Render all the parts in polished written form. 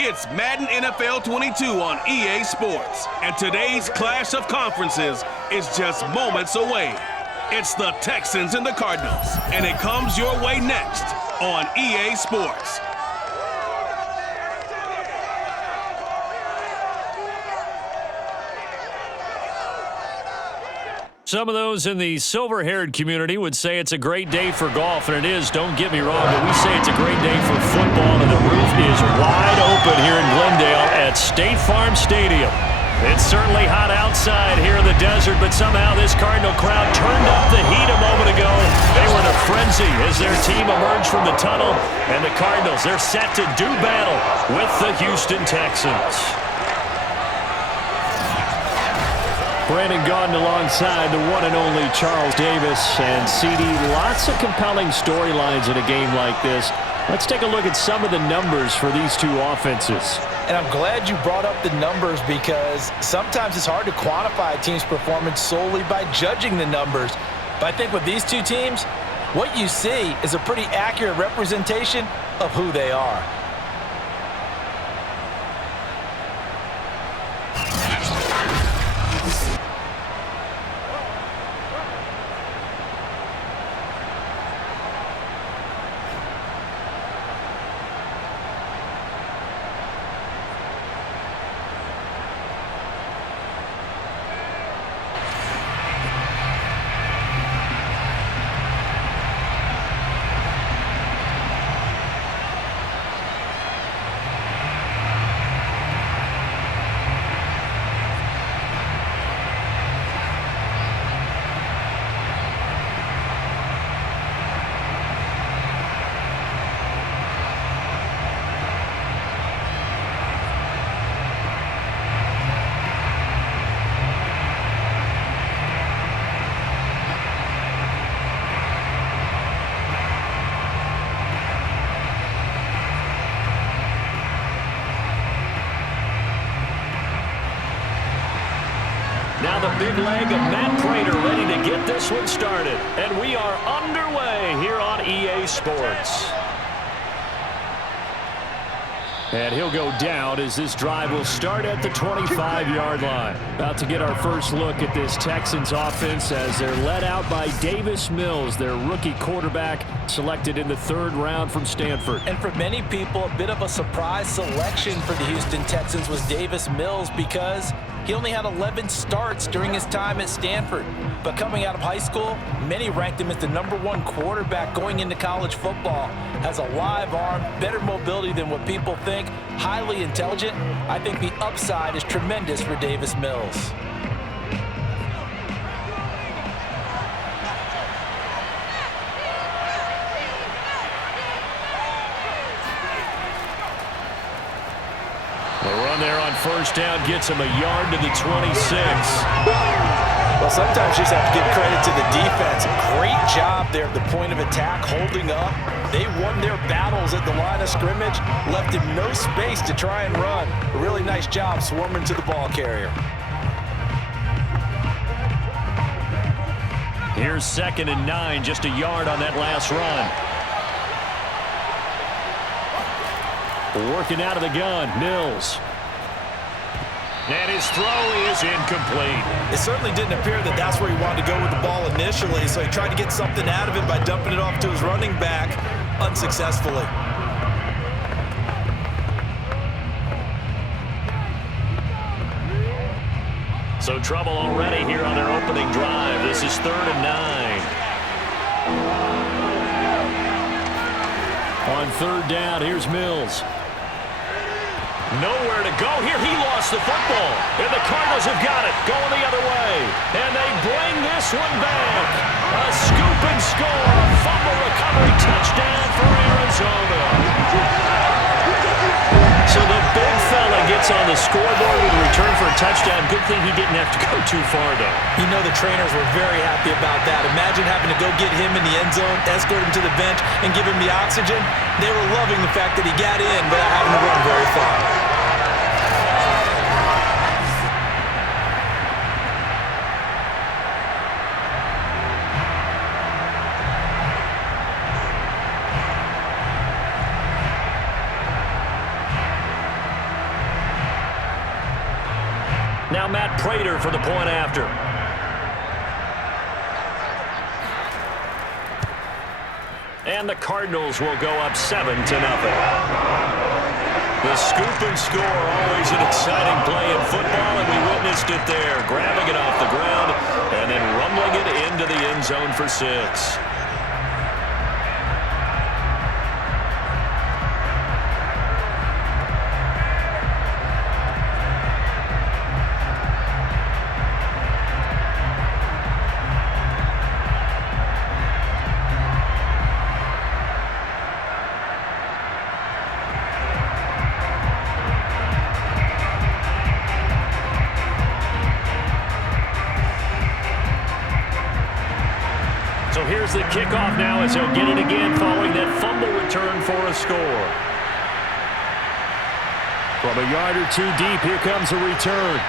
It's Madden NFL 22 on EA Sports, and today's clash of conferences is just moments away. It's the Texans and the Cardinals, and it comes your way next on EA Sports. Some of those in the silver-haired community would say it's a great day for golf, and it is, don't get me wrong, but we say it's a great day for football, and the roof is wide open here in Glendale at State Farm Stadium. It's certainly hot outside here in the desert, but somehow this Cardinal crowd turned up the heat a moment ago. They were in a frenzy as their team emerged from the tunnel, and the Cardinals, they're set to do battle with the Houston Texans. Brandon Gaudin alongside the one and only Charles Davis. And CD, lots of compelling storylines in a game like this. Let's take a look at some of the numbers for these two offenses. And I'm glad you brought up the numbers because sometimes it's hard to quantify a team's performance solely by judging the numbers. But I think with these two teams, what you see is a pretty accurate representation of who they are. Now the big leg of Matt Prater ready to get this one started. And we are underway here on EA Sports. And he'll go down as this drive will start at the 25-yard line. About to get our first look at this Texans offense as they're led out by Davis Mills, their rookie quarterback, selected in the third round from Stanford. And for many people, a bit of a surprise selection for the Houston Texans was Davis Mills because he only had 11 starts during his time at Stanford. But coming out of high school, many ranked him as the #1 quarterback going into college football. Has a live arm, better mobility than what people think, highly intelligent. I think the upside is tremendous for Davis Mills. The run there on first down gets him a yard to the 26. Well, sometimes you just have to give credit to the defense. Great job there at the point of attack, holding up. They won their battles at the line of scrimmage, left him no space to try and run. A really nice job swarming to the ball carrier. Here's 2nd and 9, just a yard on that last run. Working out of the gun, Mills. And his throw is incomplete. It certainly didn't appear that that's where he wanted to go with the ball initially, so he tried to get something out of it by dumping it off to his running back unsuccessfully. So trouble already here on their opening drive. This is 3rd and 9. On 3rd down, here's Mills. Nowhere to go here. He lost the football. And the Cardinals have got it. Going the other way. And they bring this one back. A scoop and score. Fumble recovery touchdown for Arizona. So the big fella gets on the scoreboard with a return for a touchdown. Good thing he didn't have to go too far, though. You know the trainers were very happy about that. Imagine having to go get him in the end zone, escort him to the bench, and give him the oxygen. They were loving the fact that he got in without having to run very far. Now Matt Prater for the point after. And the Cardinals will go up 7-0. The scoop and score, always an exciting play in football, and we witnessed it there, grabbing it off the ground and then rumbling it into the end zone for 6. So here's the kickoff now as he'll get it again following that fumble return for a score. From a yard or two deep, here comes a return.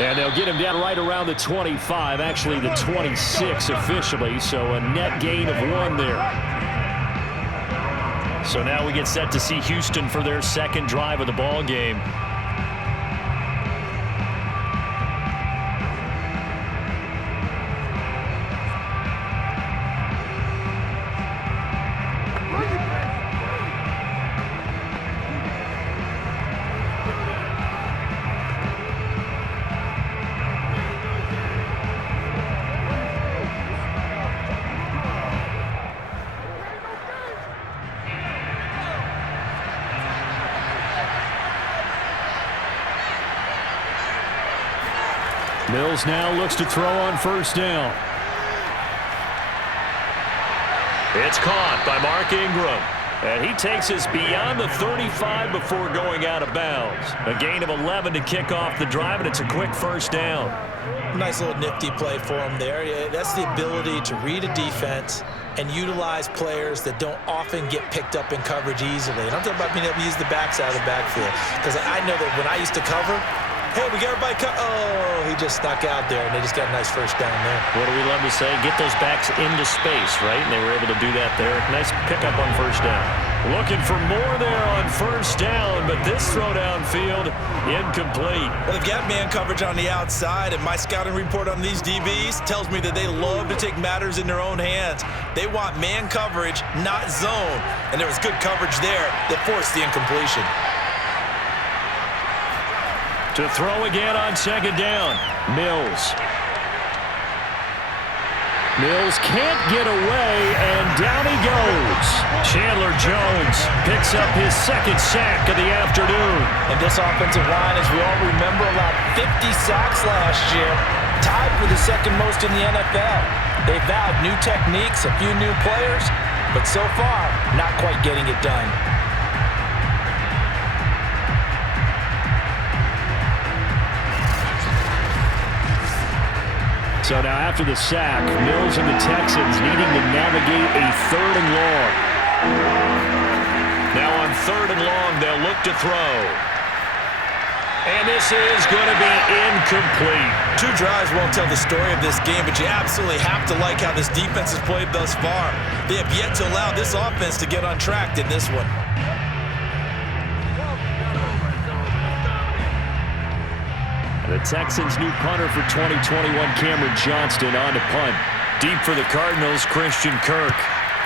And they'll get him down right around the 25, actually the 26 officially, so a net gain of 1 there. So now we get set to see Houston for their second drive of the ball game. Mills now looks to throw on first down. It's caught by Mark Ingram. And he takes us beyond the 35 before going out of bounds. A gain of 11 to kick off the drive, and it's a quick first down. Nice little nifty play for him there. Yeah, that's the ability to read a defense and utilize players that don't often get picked up in coverage easily. And I'm talking about being able to use the backside of the backfield. Because I know that when I used to cover, hey, we got everybody oh, he just snuck out there, and they just got a nice first down there. What do we love to say? Get those backs into space, right? And they were able to do that there. Nice pickup on first down. Looking for more there on first down, but this throw downfield, incomplete. Well, they've got man coverage on the outside, and my scouting report on these DBs tells me that they love to take matters in their own hands. They want man coverage, not zone. And there was good coverage there that forced the incompletion. To throw again on second down, Mills. Mills can't get away, and down he goes. Chandler Jones picks up his second sack of the afternoon. And this offensive line, as we all remember, allowed 50 sacks last year, tied for the second most in the NFL. They vowed new techniques, a few new players, but so far, not quite getting it done. So now after the sack, Mills and the Texans needing to navigate a 3rd and long. Now on 3rd and long, they'll look to throw. And this is going to be incomplete. 2 drives won't tell the story of this game, but you absolutely have to like how this defense has played thus far. They have yet to allow this offense to get untracked in this one. The Texans' new punter for 2021, Cameron Johnston, on to punt. Deep for the Cardinals, Christian Kirk.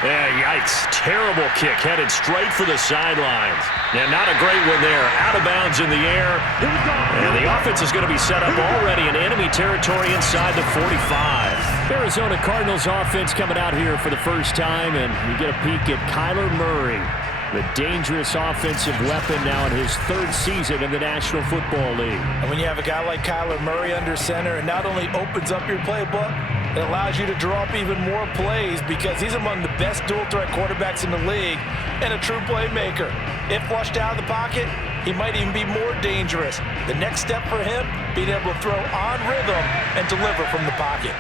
Yeah, yikes. Terrible kick, headed straight for the sidelines. Yeah, not a great one there. Out of bounds in the air. And the offense is going to be set up already in enemy territory inside the 45. Arizona Cardinals offense coming out here for the first time, and you get a peek at Kyler Murray. The dangerous offensive weapon now in his 3rd season in the National Football League. And when you have a guy like Kyler Murray under center, it not only opens up your playbook, it allows you to draw up even more plays because he's among the best dual-threat quarterbacks in the league and a true playmaker. If flushed out of the pocket, he might even be more dangerous. The next step for him, being able to throw on rhythm and deliver from the pocket.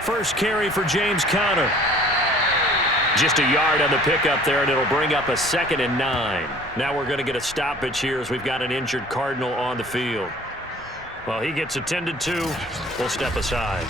First carry for James Conner. Just a yard on the pickup there, and it'll bring up a 2nd and 9. Now we're going to get a stoppage here as we've got an injured Cardinal on the field. Well, he gets attended to. We'll step aside.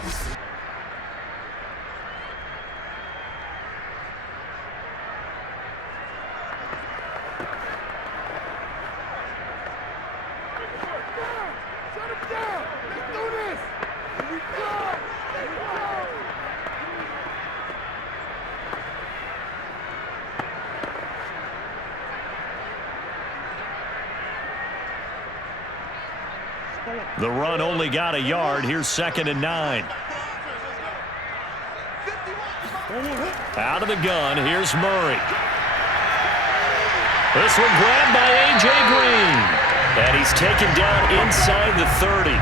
The run only got a yard. Here's 2nd and 9. Out of the gun, here's Murray. This one grabbed by A.J. Green. And he's taken down inside the 30.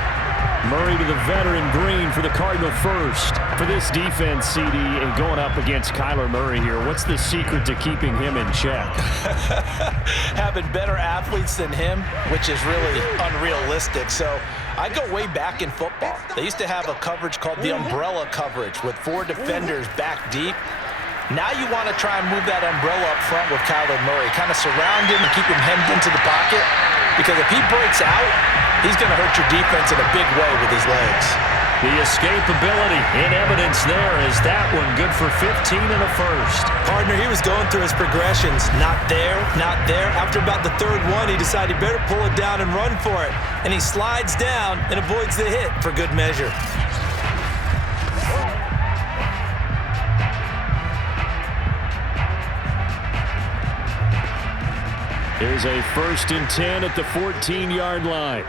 Murray to the veteran Green for the Cardinal first. For this defense, CD, and going up against Kyler Murray here, what's the secret to keeping him in check? Having better athletes than him, which is really unrealistic. So I go way back in football. They used to have a coverage called the umbrella coverage with 4 defenders back deep. Now you want to try and move that umbrella up front with Kyler Murray. Kind of surround him and keep him hemmed into the pocket. Because if he breaks out, he's going to hurt your defense in a big way with his legs. The escapability in evidence there. Is that one good for 15 and a first? Partner, he was going through his progressions. Not there, not there. After about the 3rd one, he decided he better pull it down and run for it. And he slides down and avoids the hit for good measure. Here's a 1st and 10 at the 14-yard line.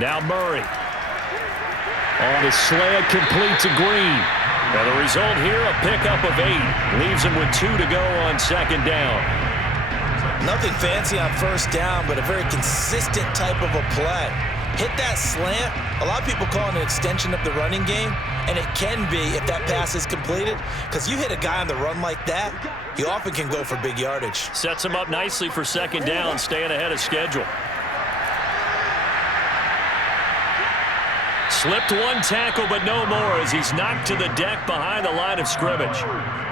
Now Murray. On his slant, complete to Green. And the result here, a pickup of 8. Leaves him with 2 to go on 2nd down. Nothing fancy on 1st down, but a very consistent type of a play. Hit that slant. A lot of people call it an extension of the running game, and it can be if that pass is completed, because you hit a guy on the run like that, he often can go for big yardage. Sets him up nicely for 2nd down, staying ahead of schedule. Slipped one tackle, but no more as he's knocked to the deck behind the line of scrimmage.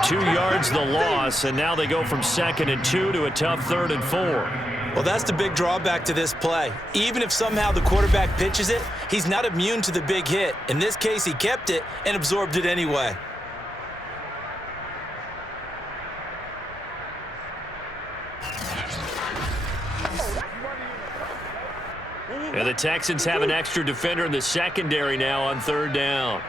2 yards the loss, and now they go from 2nd and 2 to a tough 3rd and 4. Well, that's the big drawback to this play. Even if somehow the quarterback pitches it, he's not immune to the big hit. In this case, he kept it and absorbed it anyway. And the Texans have an extra defender in the secondary now on 3rd down.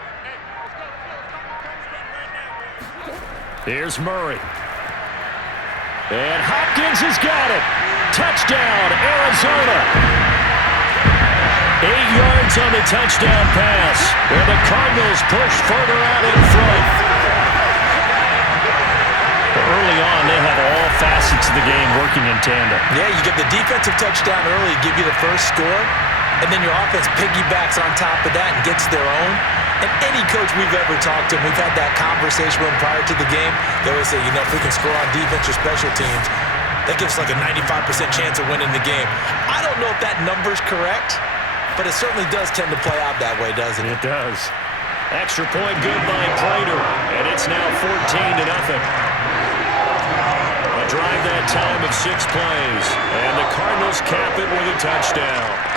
Here's Murray. And Hopkins has got it. Touchdown, Arizona. 8 yards on the touchdown pass. And the Cardinals push further out in front. Early on, they have all facets of the game working in tandem. Yeah, you get the defensive touchdown early, give you the first score, and then your offense piggybacks on top of that and gets their own. And any coach we've ever talked to, we've had that conversation with them prior to the game, they always say, you know, if we can score on defense or special teams, that gives like a 95% chance of winning the game. I don't know if that number's correct, but it certainly does tend to play out that way, doesn't it? It does. Extra point good by Prater, and it's now 14-0. A drive that time of 6 plays, and the Cardinals cap it with a touchdown.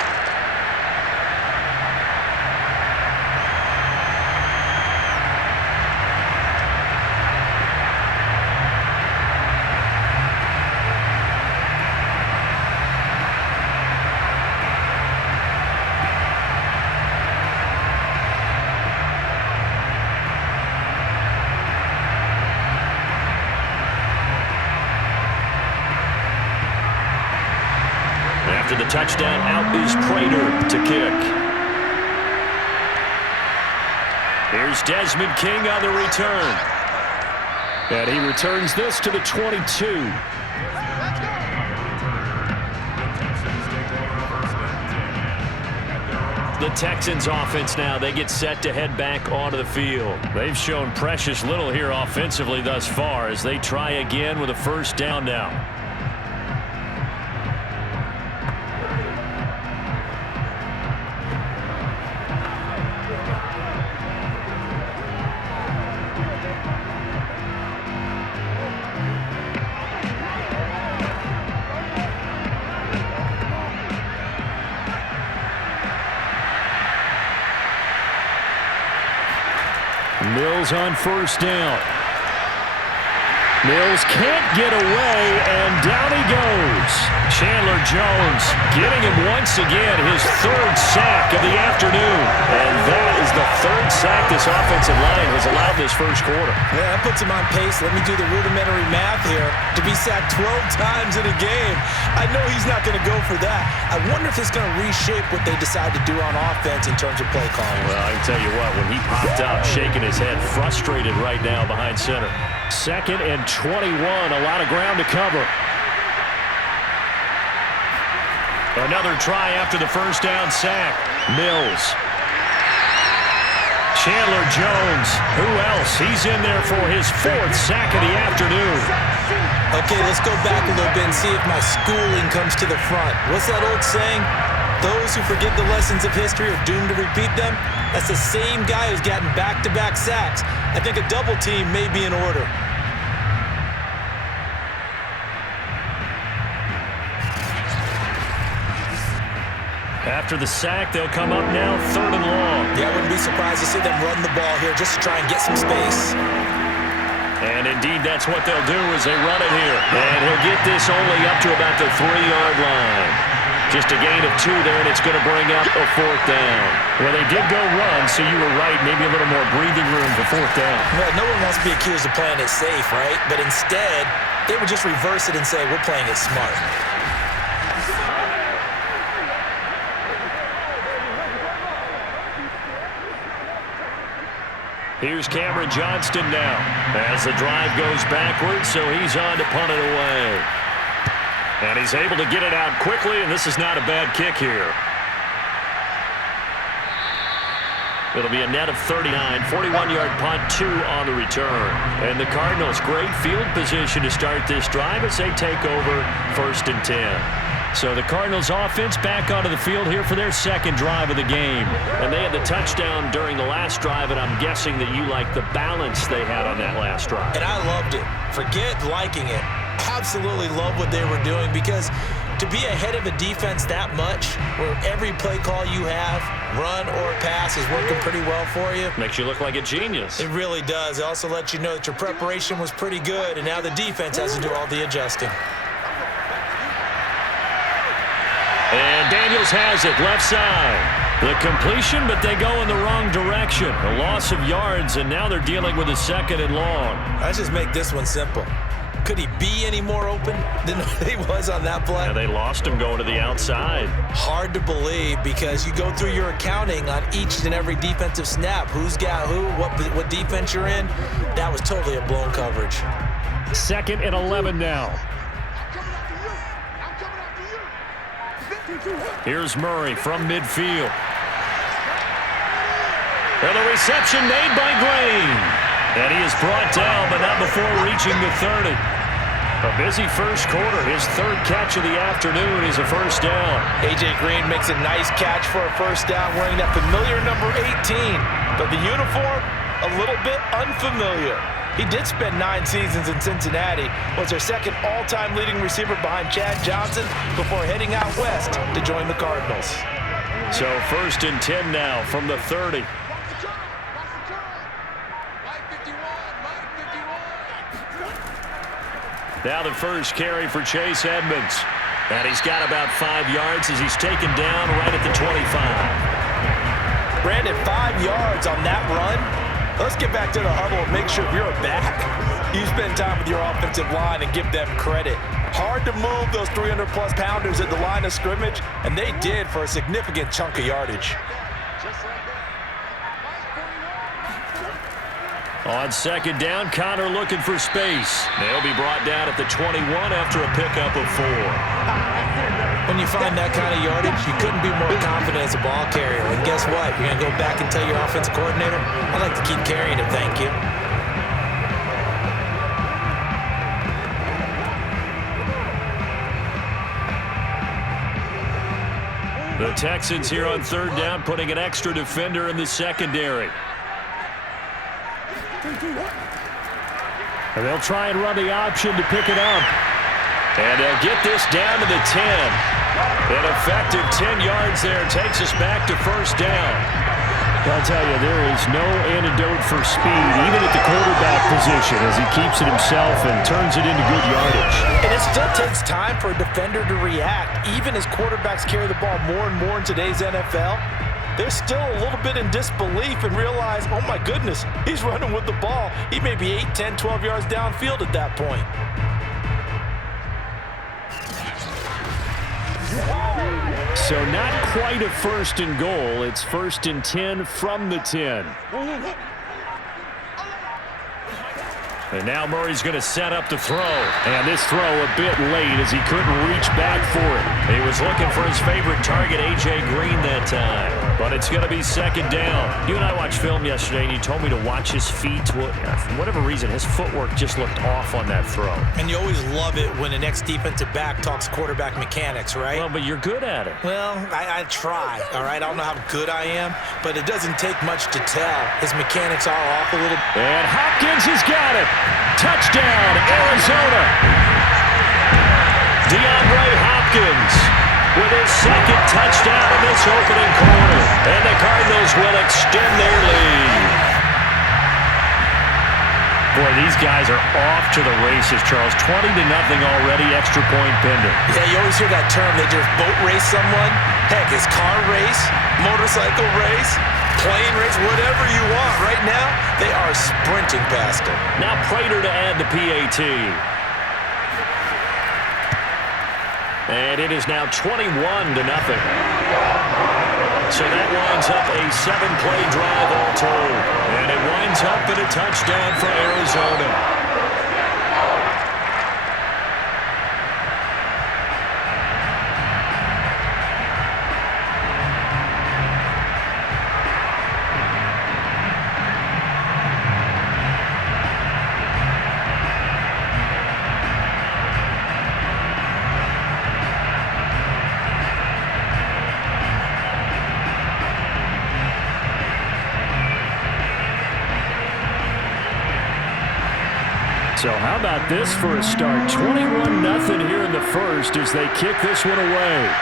After the touchdown, out is Prater to kick. Here's Desmond King on the return. And he returns this to the 22. The Texans offense now, they get set to head back onto the field. They've shown precious little here offensively thus far as they try again with a 1st down now. Mills on 1st down. Mills can't get away, and down he goes. Chandler Jones getting him once again, his 3rd sack of the afternoon. And that is the 3rd sack this offensive line has allowed this first quarter. Yeah, that puts him on pace. Let me do the rudimentary math here. To be sacked 12 times in a game, I know he's not going to go for that. I wonder if it's going to reshape what they decide to do on offense in terms of play calling. Well, I can tell you what, when he popped up, shaking his head, frustrated right now behind center. 2nd and 21, a lot of ground to cover. Another try after the first down sack. Mills. Chandler Jones. Who else? He's in there for his 4th sack of the afternoon. Okay, let's go back a little bit and see if my schooling comes to the front. What's that old saying? Those who forget the lessons of history are doomed to repeat them. That's the same guy who's gotten back-to-back sacks. I think a double team may be in order. After the sack, they'll come up now 3rd and long. Yeah, I wouldn't be surprised to see them run the ball here just to try and get some space. And indeed, that's what they'll do as they run it here. And he'll get this only up to about the 3-yard line. Just a gain of 2 there, and it's going to bring up a 4th down. Well, they did go run, so you were right. Maybe a little more breathing room for 4th down. Well, no one wants to be accused of playing it safe, right? But instead, they would just reverse it and say, we're playing it smart. Here's Cameron Johnston now as the drive goes backwards, so he's on to punt it away. And he's able to get it out quickly, and this is not a bad kick here. It'll be a net of 39, 41-yard punt, 2 on the return. And the Cardinals, great field position to start this drive as they take over 1st and 10. So the Cardinals offense back onto the field here for their 2nd drive of the game. And they had the touchdown during the last drive, and I'm guessing that you like the balance they had on that last drive. And I loved it. Forget liking it. Absolutely love what they were doing, because to be ahead of a defense that much, where every play call you have, run or pass, is working pretty well for you. Makes you look like a genius. It really does. It also lets you know that your preparation was pretty good, and now the defense has to do all the adjusting. And Daniels has it, left side. The completion, but they go in the wrong direction. A loss of yards, and now they're dealing with a 2nd and long. Let's just make this one simple. Could he be any more open than he was on that play? Yeah, they lost him going to the outside. Hard to believe, because you go through your accounting on each and every defensive snap. Who's got who, what defense you're in. That was totally a blown coverage. 2nd and 11 now. Here's Murray from midfield. And the reception made by Green. And he is brought down, but not before reaching the 30. A busy first quarter. His 3rd catch of the afternoon is a 1st down. A.J. Green makes a nice catch for a 1st down, wearing that familiar number 18. But the uniform, a little bit unfamiliar. He did spend 9 seasons in Cincinnati, was their 2nd all-time leading receiver behind Chad Johnson before heading out west to join the Cardinals. So 1st and 10 now from the 30. Now the first carry for Chase Edmonds. And he's got about 5 yards as he's taken down right at the 25. Brandon, 5 yards on that run. Let's get back to the huddle and make sure if you're a back, you spend time with your offensive line and give them credit. Hard to move those 300-plus pounders at the line of scrimmage, and they did for a significant chunk of yardage. On 2nd down, Connor looking for space. They'll be brought down at the 21 after a pickup of 4. When you find that kind of yardage, you couldn't be more confident as a ball carrier. And guess what? You're going to go back and tell your offensive coordinator, I'd like to keep carrying it, thank you. The Texans here on 3rd down, putting an extra defender in the secondary. And they'll try and run the option to pick it up. And they'll get this down to the 10. An effective 10 yards there takes us back to 1st down. I'll tell you, there is no antidote for speed, even at the quarterback position, as he keeps it himself and turns it into good yardage. And it still takes time for a defender to react, even as quarterbacks carry the ball more and more in today's NFL. they're still a little bit in disbelief and realize, oh my goodness, he's running with the ball. He may be 8, 10, 12 yards downfield at that point. So not quite a 1st and goal. It's 1st and 10 from the 10. And now Murray's going to set up the throw. And this throw a bit late as he couldn't reach back for it. He was looking for his favorite target, A.J. Green, that time. But it's going to be 2nd down. You and I watched film yesterday, and you told me to watch his feet. For whatever reason, his footwork just looked off on that throw. And you always love it when the next defensive back talks quarterback mechanics, right? Well, but you're good at it. Well, I try, all right? I don't know how good I am, but it doesn't take much to tell. His mechanics are off a little. And Hopkins has got it. Touchdown, Arizona. DeAndre Hopkins with his 2nd touchdown in this opening quarter. And the Cardinals will extend their lead. Boy, these guys are off to the races, Charles. 20-0 already, extra point pending. Yeah, you always hear that term. They just boat race someone. Heck, it's car race, motorcycle race, plane race, whatever you want. Right now, they are sprinting past him. Now Prater to add the PAT. And it is now 21-0. So that winds up a 7-play drive all told. And it winds up in a touchdown for Arizona. So how about this for a start? 21-0 here in the 1st as they kick this one away.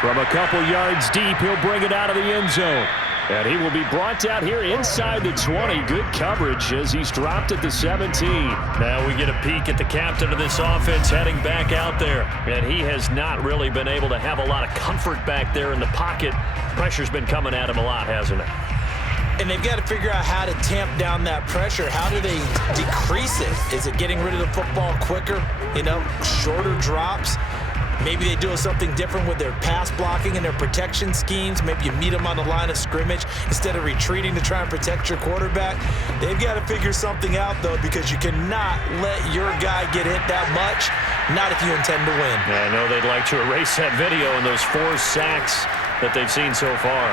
From a couple yards deep, he'll bring it out of the end zone. And he will be brought down here inside the 20. Good coverage as he's dropped at the 17. Now we get a peek at the captain of this offense heading back out there. And he has not really been able to have a lot of comfort back there in the pocket. Pressure's been coming at him a lot, hasn't it? And they've got to figure out how to tamp down that pressure. How do they decrease it? Is it getting rid of the football quicker? You know, shorter drops? Maybe they do something different with their pass blocking and their protection schemes. Maybe you meet them on the line of scrimmage instead of retreating to try and protect your quarterback. They've got to figure something out, though, because you cannot let your guy get hit that much, not if you intend to win. Yeah, I know they'd like to erase that video and those 4 sacks that they've seen so far.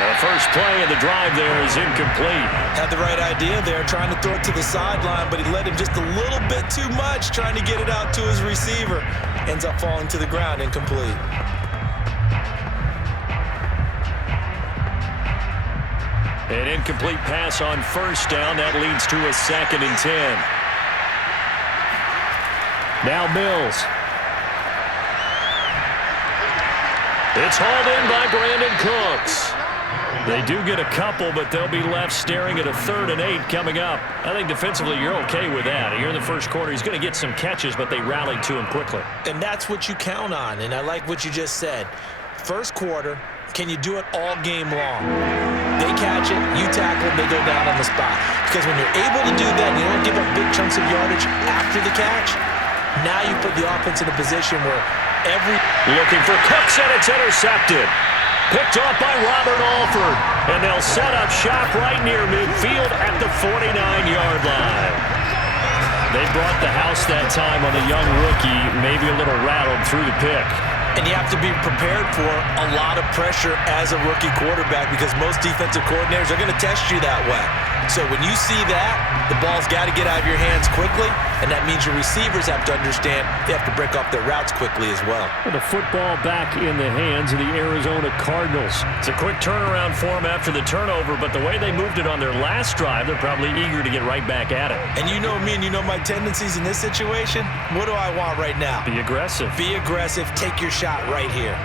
The first play of the drive there is incomplete. Had the right idea there, trying to throw it to the sideline, but he led him just a little bit too much, trying to get it out to his receiver. Ends up falling to the ground, incomplete. An incomplete pass on 1st down. That leads to a 2nd and 10. Now Mills. It's hauled in by Brandon Cooks. They do get a couple, but they'll be left staring at a 3rd and 8 coming up. I think defensively you're okay with that. Here in the first quarter, he's going to get some catches, but they rallied to him quickly. And that's what you count on, and I like what you just said. First quarter, can you do it all game long? They catch it, you tackle them, they go down on the spot. Because when you're able to do that, you don't give up big chunks of yardage after the catch, now you put the offense in a position where Looking for Cooks, and it's intercepted. Picked off by Robert Alford. And they'll set up shop right near midfield at the 49-yard line. They brought the house that time on the young rookie, maybe a little rattled through the pick. And you have to be prepared for a lot of pressure as a rookie quarterback because most defensive coordinators are going to test you that way. So when you see that, the ball's got to get out of your hands quickly, and that means your receivers have to understand they have to break off their routes quickly as well. The football back in the hands of the Arizona Cardinals. It's a quick turnaround for them after the turnover, but the way they moved it on their last drive, they're probably eager to get right back at it. And you know me and you know my tendencies in this situation. What do I want right now? Be aggressive. Be aggressive. Take your shot right here.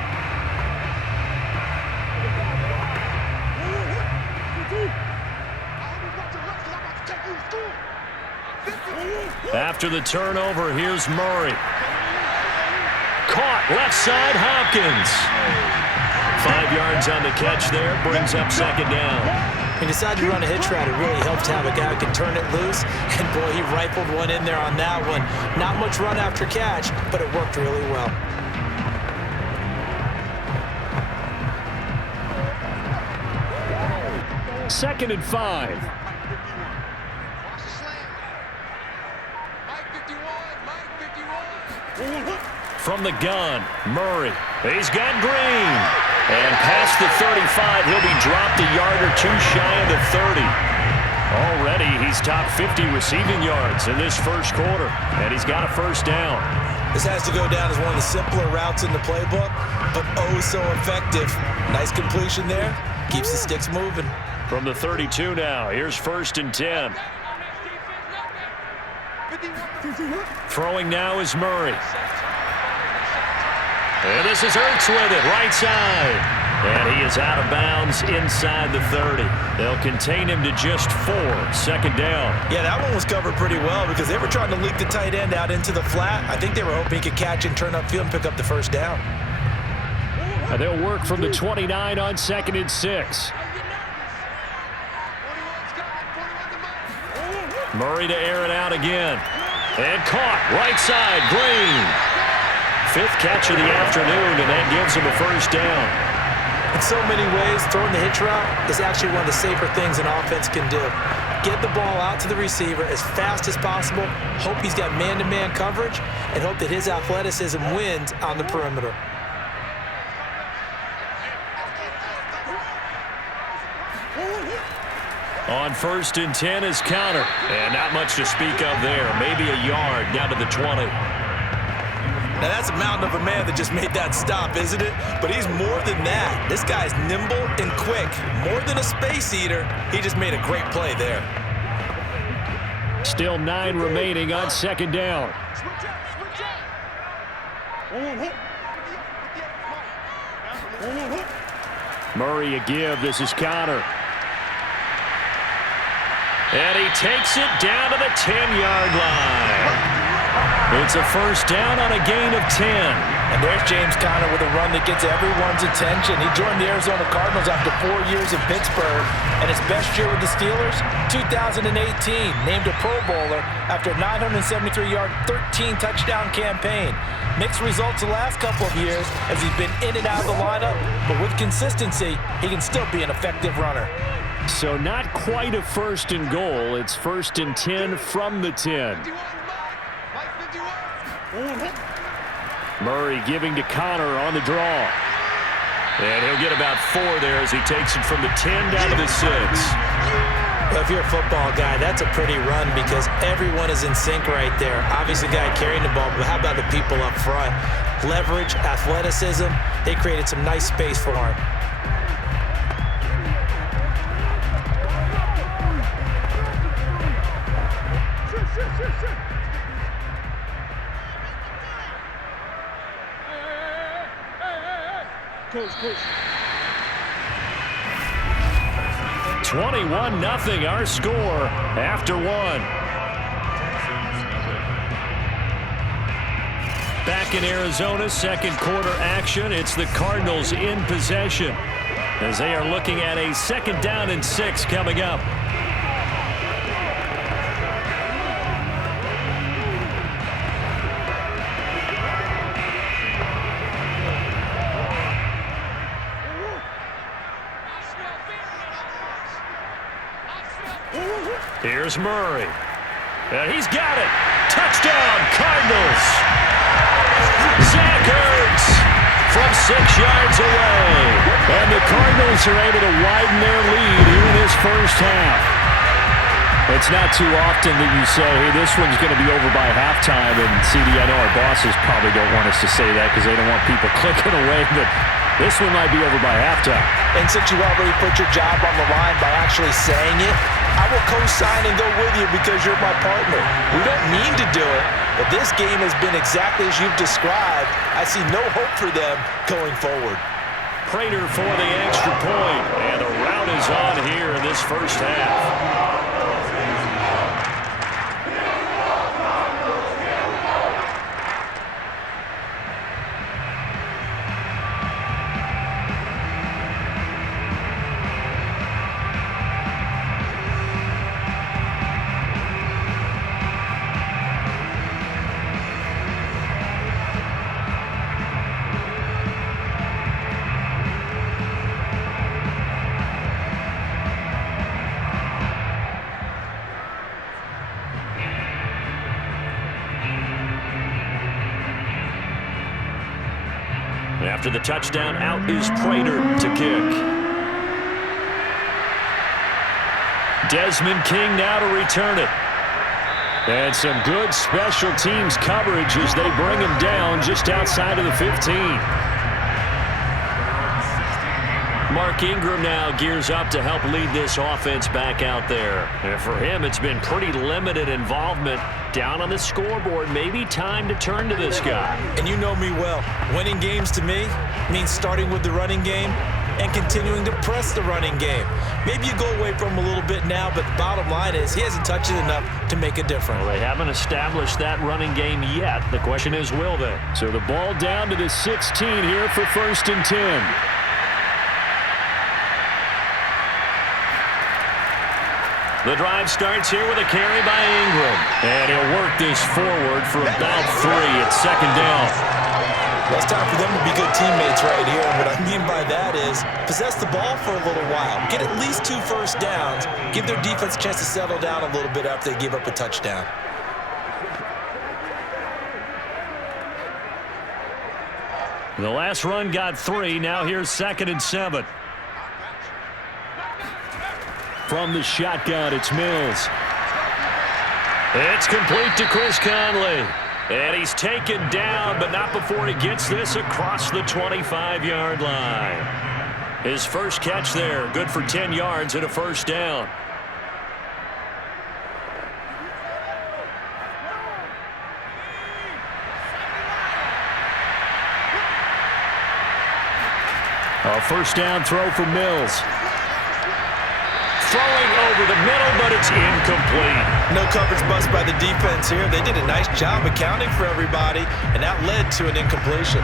After the turnover, here's Murray. Caught caught. Left side, Hopkins. 5 yards on the catch there. Brings up second down. He decided to run a hitch route. It really helped to have a guy who can turn it loose. And, boy, he rifled one in there on that one. Not much run after catch, but it worked really well. Second and 5. From the gun, Murray. He's got Green. And past the 35, he'll be dropped a yard or two shy of the 30. Already, he's top 50 receiving yards in this first quarter. And he's got a first down. This has to go down as one of the simpler routes in the playbook, but oh so effective. Nice completion there. Keeps the sticks moving. From the 32 now, here's first and 10. Throwing now is Murray. And this is Ertz with it, right side. And he is out of bounds inside the 30. They'll contain him to just 4. Second down. Yeah, that one was covered pretty well because they were trying to leak the tight end out into the flat. I think they were hoping he could catch and turn upfield and pick up the first down. And they'll work from the 29 on second and 6. Murray to air it out again. And caught, right side, Green. 5th catch of the afternoon, and that gives him a first down. In so many ways, throwing the hitch route is actually one of the safer things an offense can do. Get the ball out to the receiver as fast as possible, hope he's got man-to-man coverage, and hope that his athleticism wins on the perimeter. On first and 10 is counter. And not much to speak of there. Maybe a yard down to the 20. Now that's a mountain of a man that just made that stop, isn't it? But he's more than that. This guy's nimble and quick. More than a space eater, he just made a great play there. Still 9 remaining on second down. Murray a give. This is counter. And he takes it down to the 10-yard line. It's a first down on a gain of 10. And there's James Conner with a run that gets everyone's attention. He joined the Arizona Cardinals after 4 years in Pittsburgh. And his best year with the Steelers, 2018, named a Pro Bowler after a 973-yard, 13-touchdown campaign. Mixed results the last couple of years as he's been in and out of the lineup. But with consistency, he can still be an effective runner. So not quite a first and goal. It's first and 10 from the 10. Murray giving to Conner on the draw. And he'll get about 4 there as he takes it from the 10 down to the 6. Well, if you're a football guy, that's a pretty run because everyone is in sync right there. Obviously, the guy carrying the ball, but how about the people up front? Leverage, athleticism, they created some nice space for him. Coach. 21-0 our score after 1. Back in Arizona, second quarter action. It's the Cardinals in possession as they are looking at a second down and 6 coming up. Here's Murray. And he's got it. Touchdown, Cardinals. Zach Ertz from 6 yards away. And the Cardinals are able to widen their lead here in this first half. It's not too often that you say, hey, this one's going to be over by halftime. And, CD, I know our bosses probably don't want us to say that because they don't want people clicking away. But this one might be over by halftime. And since you already put your job on the line by actually saying it, I will co-sign and go with you because you're my partner. We don't mean to do it, but this game has been exactly as you've described. I see no hope for them going forward. Prater for the extra point, and the rout is on here in this first half. After the touchdown, out is Prater to kick. Desmond King now to return it. And some good special teams coverage as they bring him down just outside of the 15. Mark Ingram now gears up to help lead this offense back out there. And for him, it's been pretty limited involvement down on the scoreboard. Maybe time to turn to this guy. And you know me well. Winning games to me means starting with the running game and continuing to press the running game. Maybe you go away from him a little bit now, but the bottom line is he hasn't touched it enough to make a difference. Well, they haven't established that running game yet. The question is, will they? So the ball down to the 16 here for 1st and 10. The drive starts here with a carry by Ingram. And he'll work this forward for about 3 at 2nd down. Well, it's time for them to be good teammates right here. And what I mean by that is possess the ball for a little while. Get at least 2 first downs. Give their defense a chance to settle down a little bit after they give up a touchdown. The last run got 3. Now here's 2nd and 7. From the shotgun, it's Mills. It's complete to Chris Conley. And he's taken down, but not before he gets this across the 25-yard line. His first catch there, good for 10 yards and a 1st down. A 1st down throw for Mills. Throwing over the middle, but it's incomplete. No coverage bust by the defense here. They did a nice job accounting for everybody, and that led to an incompletion.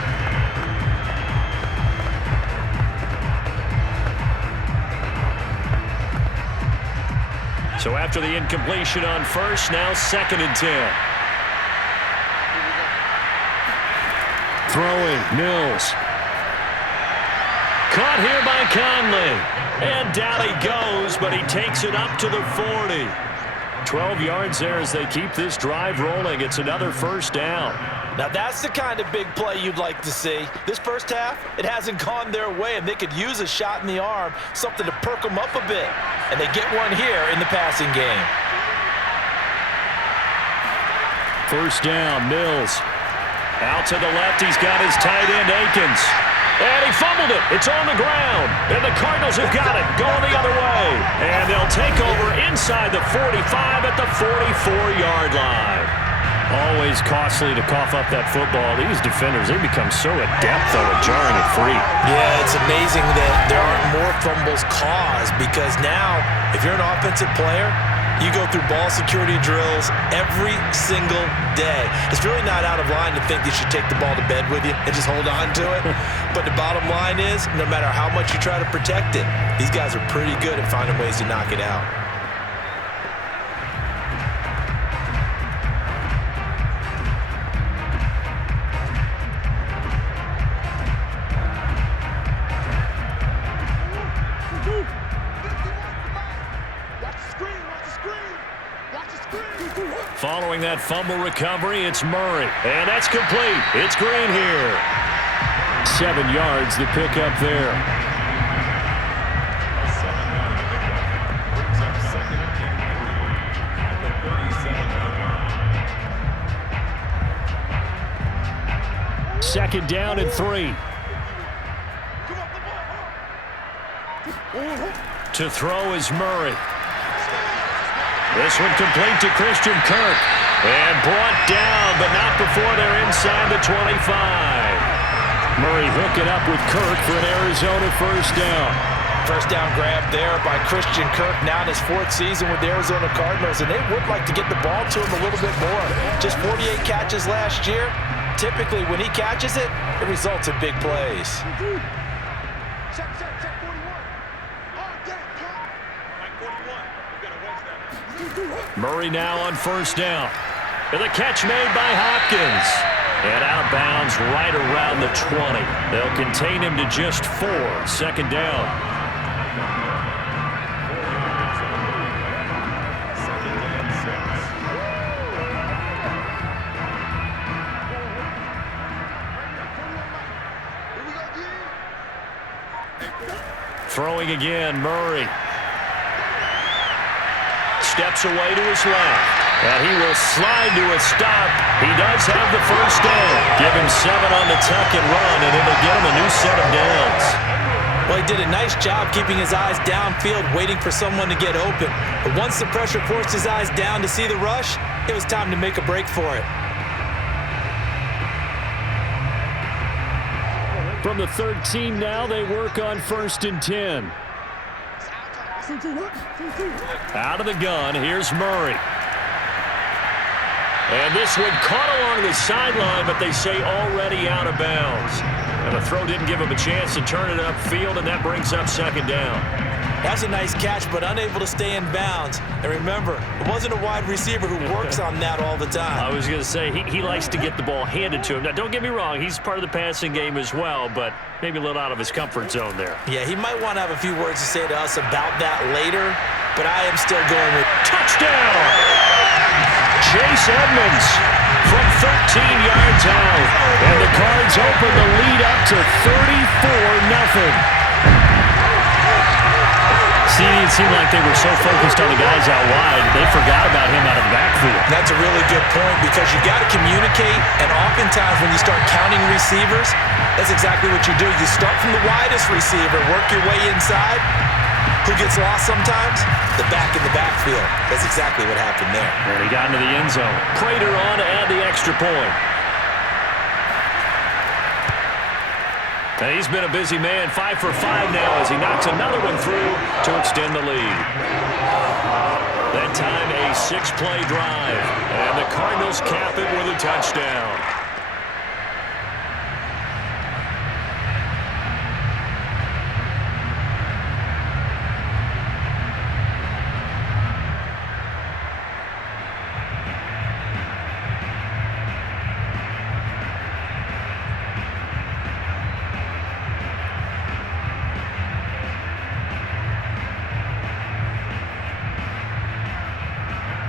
So after the incompletion on 1st, now 2nd and 10. Throwing, Mills. Caught here by Conley. And down he goes, but he takes it up to the 40. 12 yards there as they keep this drive rolling. It's another 1st down. Now that's the kind of big play you'd like to see. This first half, it hasn't gone their way, and they could use a shot in the arm, something to perk them up a bit. And they get one here in the passing game. 1st down, Mills. Out to the left, he's got his tight end, Akins. And he fumbled it. It's on the ground. And the Cardinals have got it. Going the other way. And they'll take over inside the 45 at the 44-yard line. Always costly to cough up that football. These defenders, they become so adept, though, at jarring it free. Yeah, it's amazing that there aren't more fumbles caused because now, if you're an offensive player, you go through ball security drills every single day. It's really not out of line to think you should take the ball to bed with you and just hold on to it. But the bottom line is, no matter how much you try to protect it, these guys are pretty good at finding ways to knock it out. Following that fumble recovery, it's Murray. And that's complete. It's Green here. 7 yards to pick up there. Second down and 3. To throw is Murray. This one complete to Christian Kirk. And brought down, but not before they're inside the 25. Murray hooking up with Kirk for an Arizona 1st down. First down grab there by Christian Kirk, now in his 4th season with the Arizona Cardinals, and they would like to get the ball to him a little bit more. Just 48 catches last year. Typically, when he catches it, it results in big plays. Murray now on 1st down. And the catch made by Hopkins. And out of bounds right around the 20. They'll contain him to just 4. 2nd down. Throwing again, Murray. Steps away to his left. And he will slide to a stop. He does have the first down. Give him 7 on the tuck and run, and it'll get him a new set of downs. Well, he did a nice job keeping his eyes downfield, waiting for someone to get open. But once the pressure forced his eyes down to see the rush, it was time to make a break for it. From the 13 now, they work on 1st and 10. Out of the gun, here's Murray. And this one caught along the sideline, but they say already out of bounds. And the throw didn't give him a chance to turn it upfield, and that brings up 2nd down. That's a nice catch, but unable to stay in bounds. And remember, it wasn't a wide receiver who works on that all the time. I was going to say, he likes to get the ball handed to him. Now, don't get me wrong, he's part of the passing game as well, but maybe a little out of his comfort zone there. Yeah, he might want to have a few words to say to us about that later, but I am still going with touchdown! Chase Edmonds from 13 yards out. And the Cards open the lead up to 34-0. See, it seemed like they were so focused on the guys out wide, they forgot about him out of the backfield. That's a really good point because you got to communicate, and oftentimes when you start counting receivers, that's exactly what you do. You start from the widest receiver, work your way inside. Who gets lost sometimes? The back in the backfield. That's exactly what happened there. And he got into the end zone. Prater on to add the extra point. And he's been a busy man, 5 for 5 now as he knocks another one through to extend the lead. That time a 6-play drive. And the Cardinals cap it with a touchdown.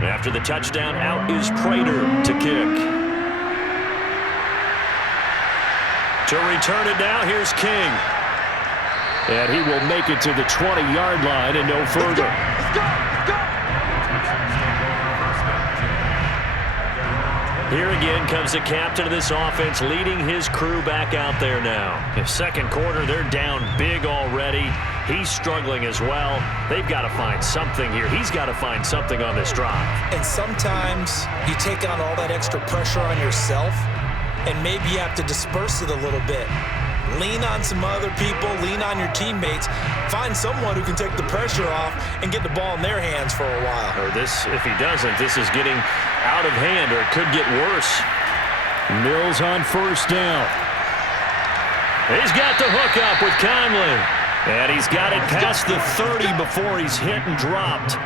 After the touchdown, out is Prater to kick. To return it now, here's King. And he will make it to the 20-yard line and no further. Here again comes the captain of this offense, leading his crew back out there now. In second quarter, they're down big already. He's struggling as well. They've got to find something here. He's got to find something on this drive. And sometimes you take on all that extra pressure on yourself, and maybe you have to disperse it a little bit. Lean on some other people, lean on your teammates. Find someone who can take the pressure off and get the ball in their hands for a while. Or this, if he doesn't, this is getting out of hand, or it could get worse. Mills on 1st down. He's got the hook up with Conley. And he's got it past the 30 before he's hit and dropped.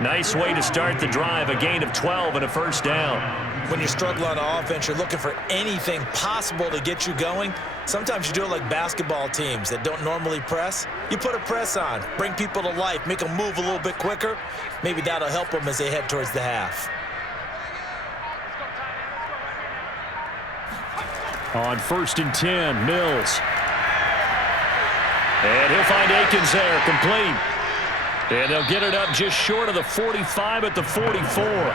Nice way to start the drive, a gain of 12 and a 1st down. When you struggle on offense, you're looking for anything possible to get you going. Sometimes you do it like basketball teams that don't normally press. You put a press on, bring people to life, make them move a little bit quicker. Maybe that'll help them as they head towards the half. On 1st and 10, Mills. And he'll find Akins there, complete. And they'll get it up just short of the 45 at the 44.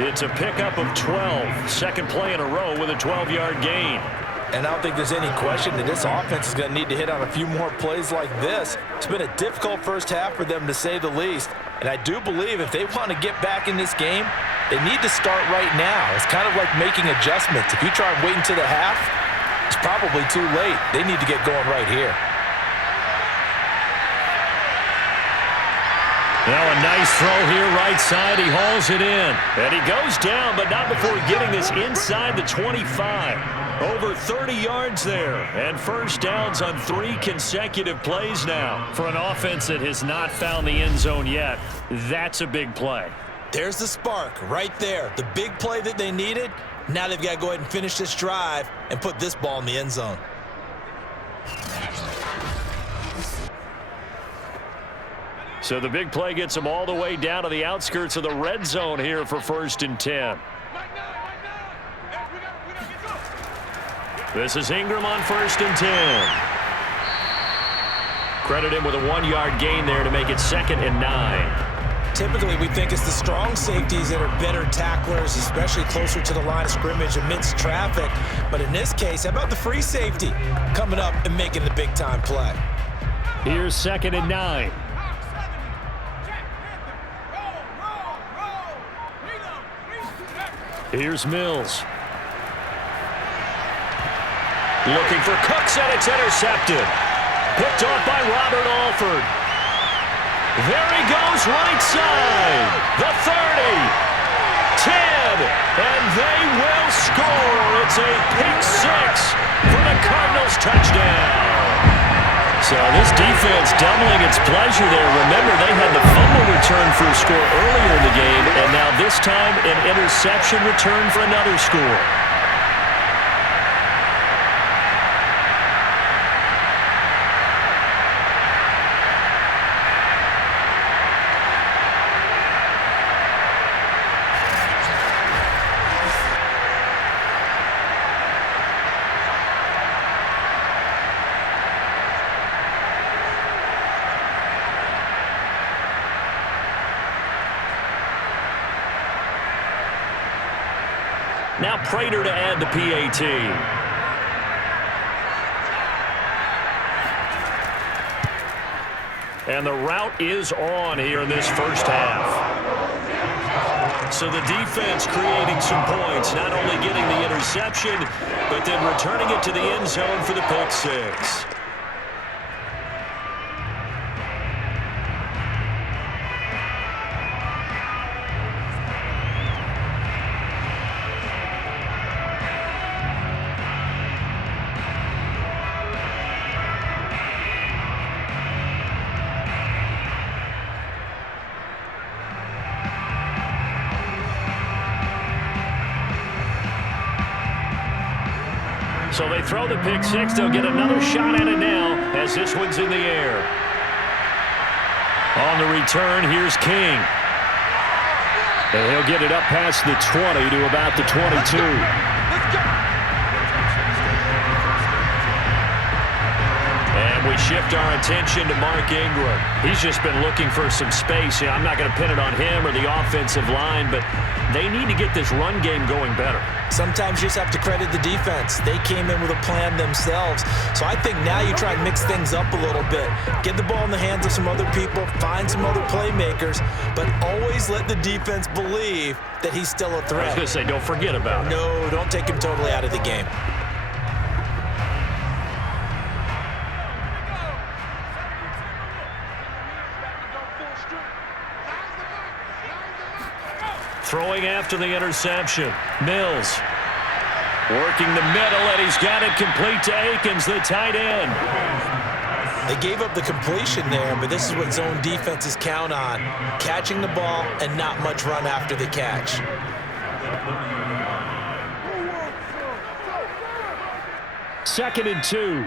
It's a pickup of 12. Second play in a row with a 12-yard gain. And I don't think there's any question that this offense is going to need to hit on a few more plays like this. It's been a difficult first half for them, to say the least. And I do believe if they want to get back in this game, they need to start right now. It's kind of like making adjustments. If you try and wait until the half, it's probably too late. They need to get going right here. Now a nice throw here, right side. He hauls it in. And he goes down, but not before getting this inside the 25. Over 30 yards there. And 1st downs on 3 consecutive plays now. For an offense that has not found the end zone yet, that's a big play. There's the spark right there. The big play that they needed. Now they've got to go ahead and finish this drive and put this ball in the end zone. So the big play gets them all the way down to the outskirts of the red zone here for 1st and 10. This is Ingram on 1st and 10. Credit him with a 1-yard gain there to make it 2nd and 9. Typically, we think it's the strong safeties that are better tacklers, especially closer to the line of scrimmage amidst traffic. But in this case, how about the free safety coming up and making the big-time play? Here's 2nd and 9. Here's Mills. Looking for Cooks, and it's intercepted. Picked off by Robert Alford. There he goes, right side. The 30, 10, and they will score. It's a pick 6 for the Cardinals touchdown. So this defense doubling its pleasure there. Remember, they had the fumble return for a score earlier in the game, and now this time an interception return for another score. Now Prater to add the PAT. And the route is on here in this first half. So the defense creating some points, not only getting the interception, but then returning it to the end zone for the pick 6. So they throw the pick 6. They'll get another shot at it now as this one's in the air. On the return, here's King. And he'll get it up past the 20 to about the 22. And we shift our attention to Mark Ingram. He's just been looking for some space. I'm not going to pin it on him or the offensive line, but they need to get this run game going better. Sometimes you just have to credit the defense. They came in with a plan themselves. So I think now you try and mix things up a little bit. Get the ball in the hands of some other people, find some other playmakers, but always let the defense believe that he's still a I threat. was going to say, don't forget about it. No, don't take him totally out of the game. Throwing after the interception. Mills working the middle, and he's got it complete to Akins, the tight end. They gave up the completion there, but this is what zone defenses count on. Catching the ball and not much run after the catch. Second and 2.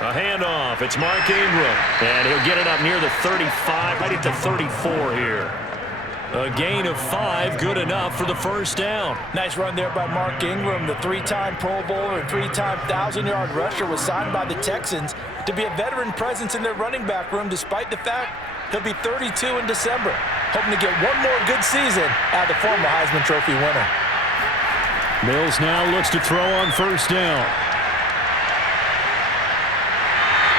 A handoff. It's Mark Ingram. And he'll get it up near the 35, right at the 34 here. A gain of 5, good enough for the first down. Nice run there by Mark Ingram. The 3-time Pro Bowler and 3-time 1,000-yard rusher was signed by the Texans to be a veteran presence in their running back room, despite the fact he'll be 32 in December. Hoping to get one more good season out of the former Heisman Trophy winner. Mills now looks to throw on first down.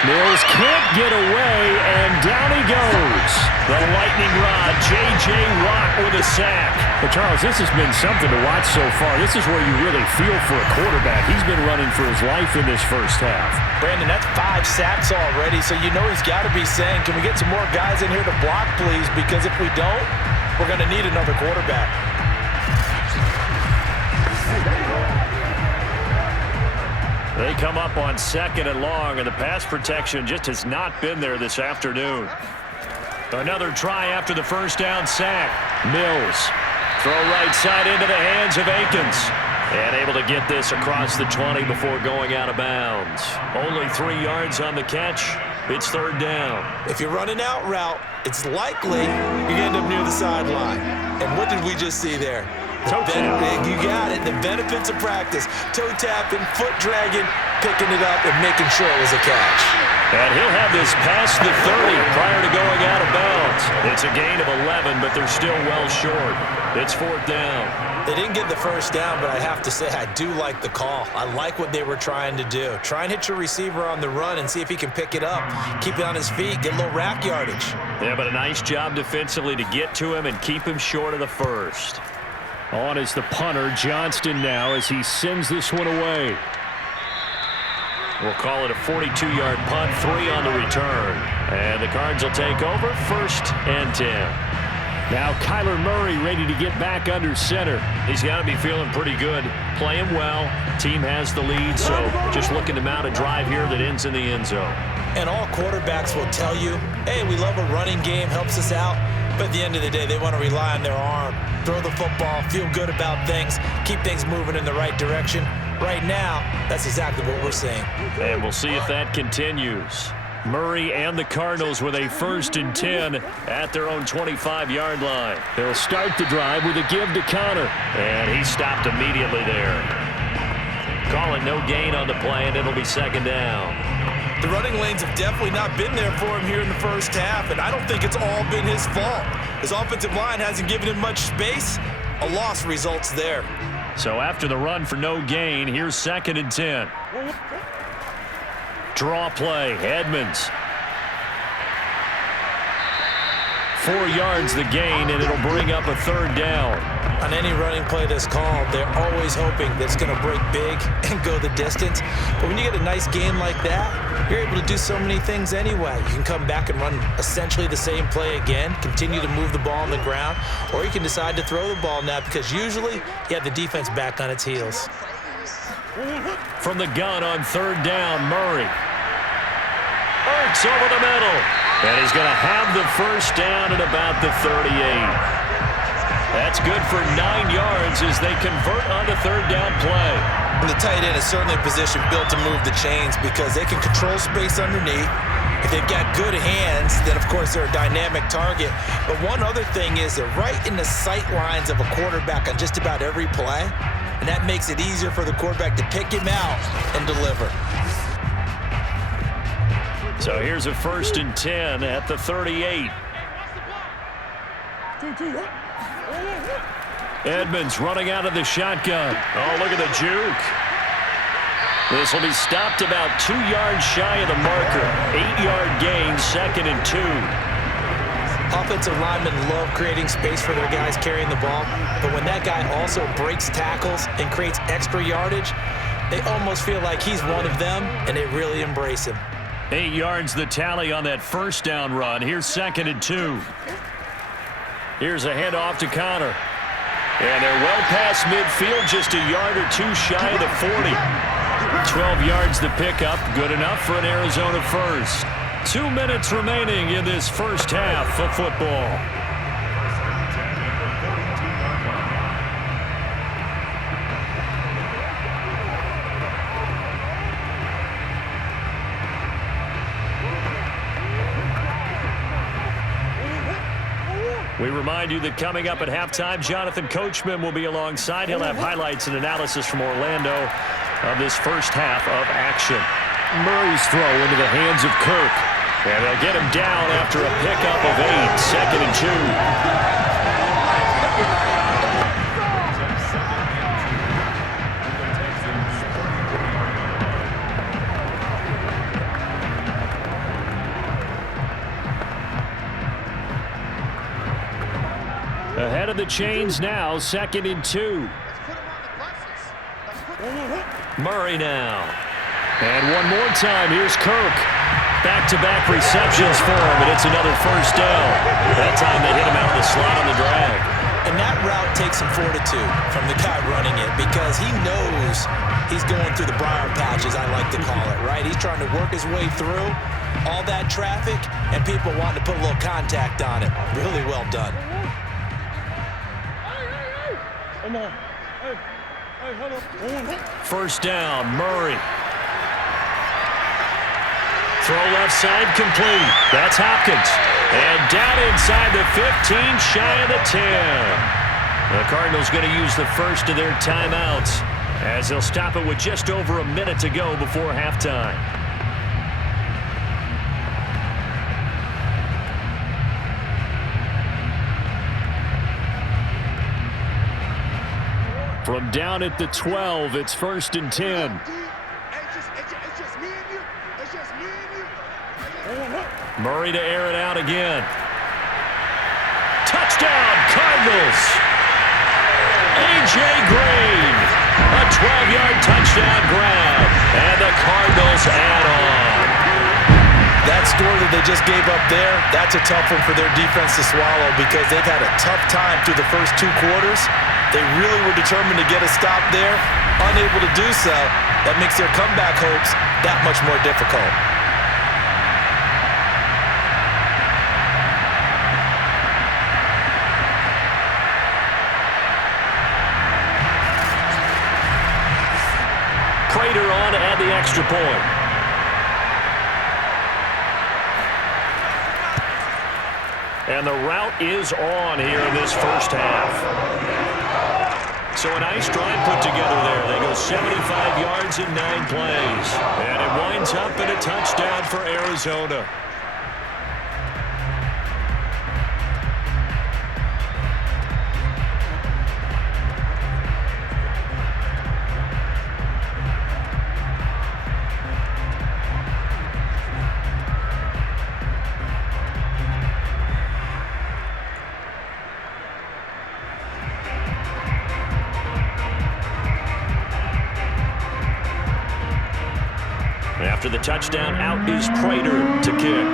Mills can't get away, and down he goes. The lightning rod, J.J. Watt with a sack. But, Charles, this has been something to watch so far. This is where you really feel for a quarterback. He's been running for his life in this first half. Brandon, that's 5 sacks already, so you know he's got to be saying, can we get some more guys in here to block, please? Because if we don't, we're going to need another quarterback. They come up on 2nd and long, and the pass protection just has not been there this afternoon. Another try after the first down sack. Mills. Throw right side into the hands of Akins. And able to get this across the 20 before going out of bounds. Only 3 yards on the catch. It's third down. If you're running out route, it's likely you're going to end up near the sideline. And what did we just see there? Toe tap. You got it. The benefits of practice. Toe tapping, foot dragging, picking it up, and making sure it was a catch. And he'll have this past the 30 prior to going out of bounds. It's a gain of 11, but they're still well short. It's fourth down. They didn't get the first down, but I have to say I do like the call. I like what they were trying to do. Try and hit your receiver on the run and see if he can pick it up, keep it on his feet, get a little rack yardage. Yeah, but a nice job defensively to get to him and keep him short of the first. On is the punter, Johnston now, as he sends this one away. We'll call it a 42-yard punt, 3 on the return. And the Cards will take over, 1st and 10. Now Kyler Murray ready to get back under center. He's got to be feeling pretty good. Playing well. Team has the lead, so just looking to mount a drive here that ends in the end zone. And all quarterbacks will tell you, hey, we love a running game, helps us out. But at the end of the day, they want to rely on their arm. Throw the football, feel good about things, keep things moving in the right direction. Right now, that's exactly what we're seeing. And we'll see if that continues. Murray and the Cardinals with a 1st and 10 at their own 25-yard line. They'll start the drive with a give to Connor. And he stopped immediately there. Calling no gain on the play, and it'll be 2nd down. The running lanes have definitely not been there for him here in the first half, and I don't think it's all been his fault. His offensive line hasn't given him much space. A loss results there. So after the run for no gain, here's 2nd and 10. Draw play, Edmonds. 4 yards the gain, and it'll bring up a 3rd down. On any running play that's called, they're always hoping that it's going to break big and go the distance. But when you get a nice game like that, you're able to do so many things anyway. You can come back and run essentially the same play again, continue to move the ball on the ground, or you can decide to throw the ball now because usually you have the defense back on its heels. From the gun on 3rd down, Murray. Ertz over the middle. And he's going to have the 1st down at about the 38. That's good for 9 yards as they convert on the 3rd down play. And the tight end is certainly a position built to move the chains because they can control space underneath. If they've got good hands, then of course they're a dynamic target. But one other thing is they're right in the sight lines of a quarterback on just about every play. And that makes it easier for the quarterback to pick him out and deliver. So here's a 1st and 10 at the 38. Edmonds running out of the shotgun. Oh, look at the juke. This will be stopped about 2 yards shy of the marker. 8-yard gain, 2nd and 2. Offensive linemen love creating space for their guys carrying the ball, but when that guy also breaks tackles and creates extra yardage, they almost feel like he's one of them, and they really embrace him. 8 yards the tally on that 1st down run. Here's 2nd and 2. Here's a handoff to Connor. And they're well past midfield, just a yard or 2 shy of the 40. 12 yards the pickup, good enough for an Arizona 1st. 2 minutes remaining in this first half of football. We remind you that coming up at halftime, Jonathan Coachman will be alongside. He'll have highlights and analysis from Orlando of this first half of action. Murray's throw into the hands of Kirk. And they'll get him down after a pickup of 8, 2nd and 2. Ahead of the chains now, 2nd and 2. Murray now. And one more time, here's Kirk. Back-to-back receptions for him, and it's another 1st down. That time they hit him out of the slot on the drag. And that route takes some fortitude from the guy running it because he knows he's going through the briar patch, as I like to call it, right? He's trying to work his way through all that traffic, and people wanting to put a little contact on it. Really well done. First down, Murray. throw left side complete. That's Hopkins. And down inside the 15, shy of the 10. The Cardinals going to use the first of their timeouts as they'll stop it with just over a minute to go before halftime. From down at the 12, it's 1st and 10. Murray to air it out again. Touchdown, Cardinals! A.J. Green, a 12-yard touchdown grab, and the Cardinals add on. That score that they just gave up there, that's a tough one for their defense to swallow because they've had a tough time through the first 2 quarters. They really were determined to get a stop there, unable to do so. That makes their comeback hopes that much more difficult. Prater on to add the extra point. And the route is on here in this first half. So a nice drive put together there. They go 75 yards in 9 plays. And it winds up in a touchdown for Arizona. After the touchdown, out is Prater to kick.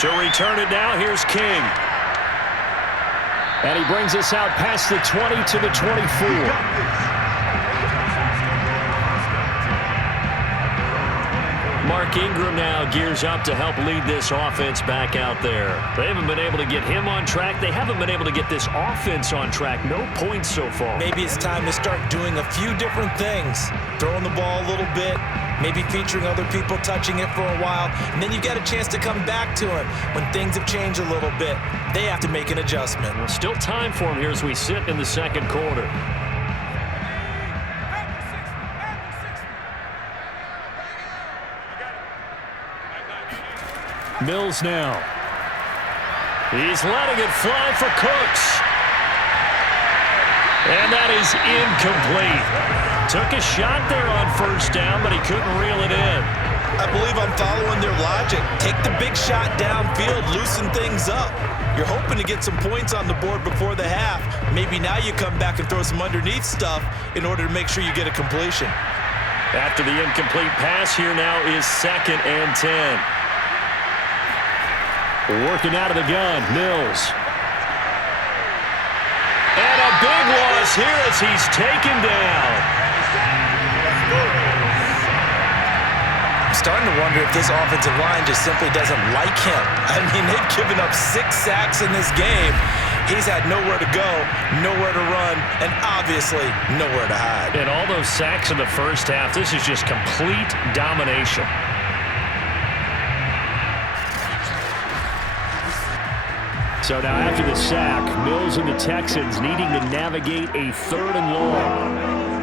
To return it now, here's King. And he brings us out past the 20 to the 24. Mark Ingram now gears up to help lead this offense back out there. They haven't been able to get him on track. They haven't been able to get this offense on track. No points so far. Maybe it's time to start doing a few different things. Throwing the ball a little bit, maybe featuring other people touching it for a while, and then you've got a chance to come back to him when things have changed a little bit. They have to make an adjustment. Well, still time for him here as we sit in the second quarter. Mills now. He's letting it fly for Cooks. And that is incomplete. Took a shot there on first down, but he couldn't reel it in. I believe I'm following their logic. Take the big shot downfield, loosen things up. You're hoping to get some points on the board before the half. Maybe now you come back and throw some underneath stuff in order to make sure you get a completion. After the incomplete pass, here now is 2nd and 10. Working out of the gun, Mills. And a big loss here as he's taken down. I'm starting to wonder if this offensive line just simply doesn't like him. I mean, they've given up 6 sacks in this game. He's had nowhere to go, nowhere to run, and obviously nowhere to hide. And all those sacks in the first half, this is just complete domination. So now after the sack, Mills and the Texans needing to navigate a 3rd and long.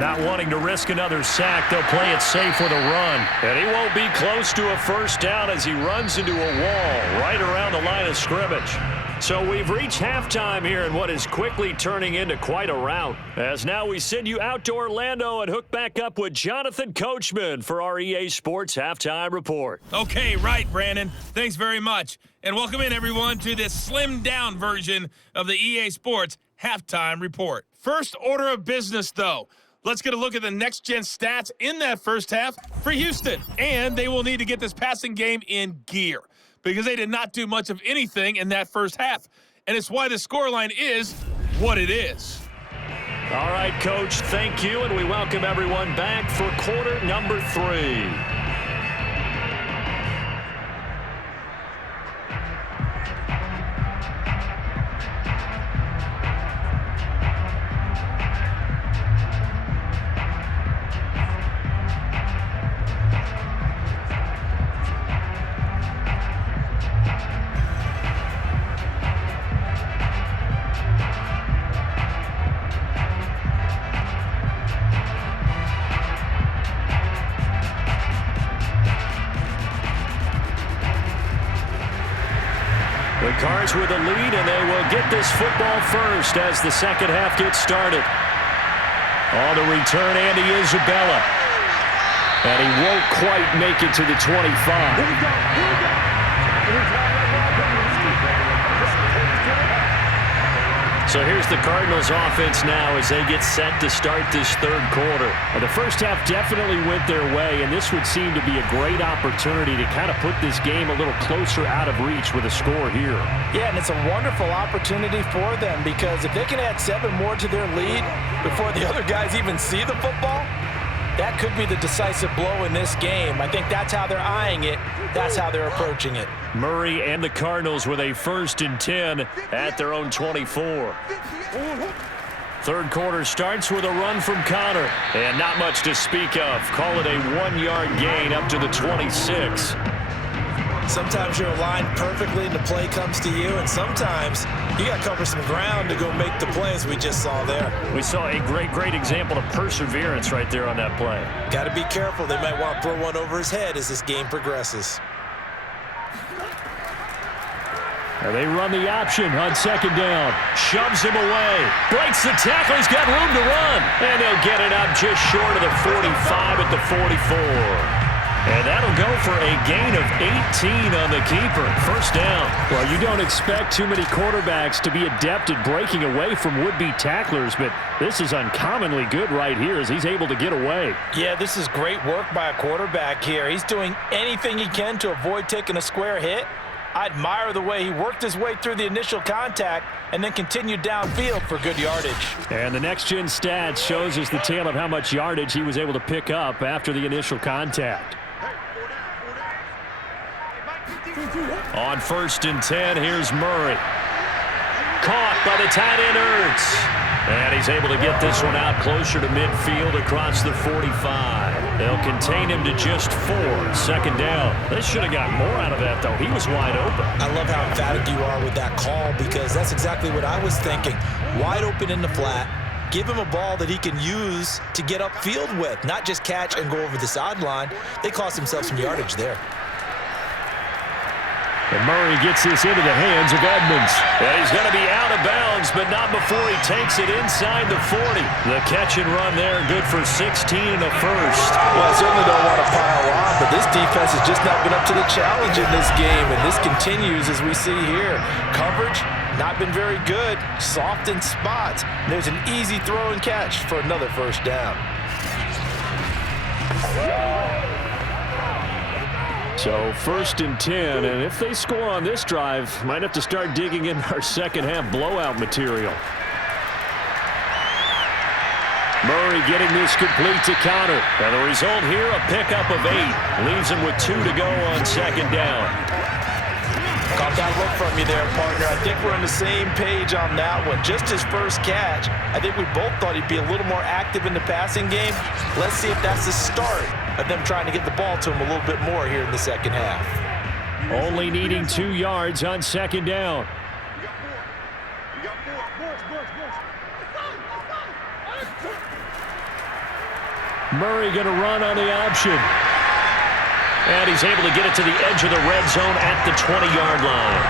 Not wanting to risk another sack, they'll play it safe with a run. And he won't be close to a first down as he runs into a wall right around the line of scrimmage. So we've reached halftime here in what is quickly turning into quite a rout. As now we send you out to Orlando and hook back up with Jonathan Coachman for our EA Sports Halftime Report. Okay, right, Brandon. Thanks very much. And welcome in, everyone, to this slimmed-down version of the EA Sports Halftime Report. First order of business, though. Let's get a look at the next-gen stats in that first half for Houston. And they will need to get this passing game in gear, because they did not do much of anything in that first half. And it's why the scoreline is what it is. All right, Coach, thank you, and we welcome everyone back for quarter number 3. The Cards with a lead, and they will get this football first as the second half gets started. On the return, Andy Isabella. And he won't quite make it to the 25. So here's the Cardinals offense now as they get set to start this third quarter. Well, the first half definitely went their way, and this would seem to be a great opportunity to kind of put this game a little closer out of reach with a score here. Yeah, and it's a wonderful opportunity for them because if they can add 7 more to their lead before the other guys even see the football, that could be the decisive blow in this game. I think that's how they're eyeing it. That's how they're approaching it. Murray and the Cardinals with a 1st and 10 at their own 24. Third quarter starts with a run from Connor. And not much to speak of. Call it a 1-yard gain up to the 26. Sometimes you're aligned perfectly and the play comes to you, and sometimes you got to cover some ground to go make the play, as we just saw there. We saw a great example of perseverance right there on that play. Got to be careful. They might want to throw one over his head as this game progresses. And they run the option on 2nd down. Shoves him away. Breaks the tackle. He's got room to run. And they'll get it up just short of the 45 at the 44. And that'll go for a gain of 18 on the keeper. 1st down. Well, you don't expect too many quarterbacks to be adept at breaking away from would-be tacklers, but this is uncommonly good right here as he's able to get away. Yeah, this is great work by a quarterback here. He's doing anything he can to avoid taking a square hit. I admire the way he worked his way through the initial contact and then continued downfield for good yardage. And the next-gen stats shows us the tale of how much yardage he was able to pick up after the initial contact. On 1st and 10, here's Murray. Caught by the tight end Ertz. And he's able to get this one out closer to midfield across the 45. They'll contain him to just 4. 2nd down. They should have got more out of that, though. He was wide open. I love how emphatic you are with that call because that's exactly what I was thinking. Wide open in the flat. Give him a ball that he can use to get upfield with, not just catch and go over the sideline. They cost themselves some yardage there. And Murray gets this into the hands of Edmonds. And he's going to be out of bounds, but not before he takes it inside the 40. The catch and run there, good for 16 and a 1st. Well, I certainly don't want to pile on, but this defense has just not been up to the challenge in this game, and this continues as we see here. Coverage, not been very good. Soft in spots. There's an easy throw and catch for another 1st down. So 1st and 10, and if they score on this drive, might have to start digging in our second half blowout material. Murray getting this complete to Connor. And the result here, a pickup of 8. Leaves him with 2 to go on 2nd down. Caught that look from you there, partner. I think we're on the same page on that one. Just his first catch. I think we both thought he'd be a little more active in the passing game. Let's see if that's the start of them trying to get the ball to him a little bit more here in the second half. Only needing 2 yards on 2nd down. Murray going to run on the option. And he's able to get it to the edge of the red zone at the 20-yard line.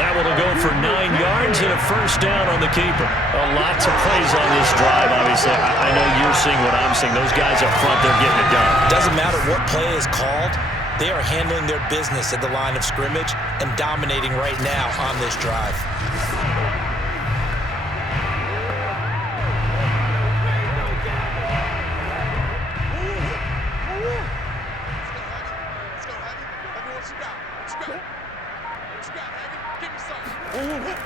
That one will go for 9 yards and a 1st down on the keeper. A lot to praise on this drive, obviously. I know you're seeing what I'm seeing. Those guys up front, they're getting it done. Doesn't matter what play is called. They are handling their business at the line of scrimmage and dominating right now on this drive.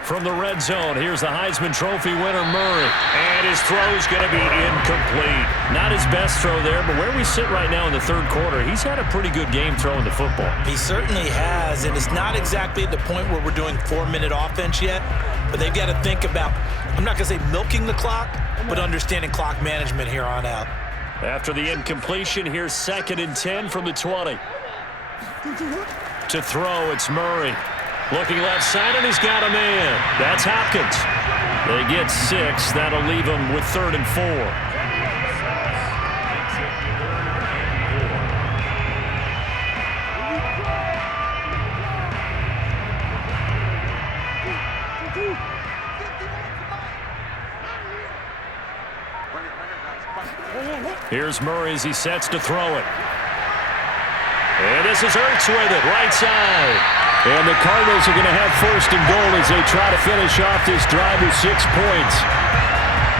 From the red zone, here's the Heisman Trophy winner, Murray. And his throw's going to be incomplete. Not his best throw there, but where we sit right now in the 3rd quarter, he's had a pretty good game throwing the football. He certainly has, and it's not exactly at the point where we're doing 4-minute offense yet, but they've got to think about, I'm not going to say milking the clock, but understanding clock management here on out. After the incompletion, here's 2nd and 10 from the 20. To throw, it's Murray. Looking left side, and he's got a man. That's Hopkins. They get 6. That'll leave them with 3rd and 4. Here's Murray as he sets to throw it. And this is Ertz with it, right side. And the Cardinals are going to have first and goal as they try to finish off this drive with 6 points.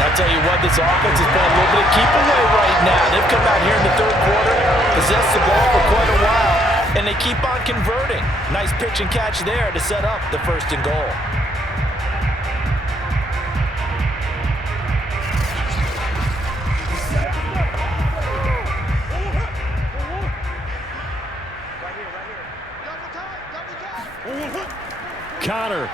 I'll tell you what, this offense is playing a little bit of keep away right now. They've come out here in the third quarter, possessed the ball for quite a while, and they keep on converting. Nice pitch and catch there to set up the first and goal. Connor.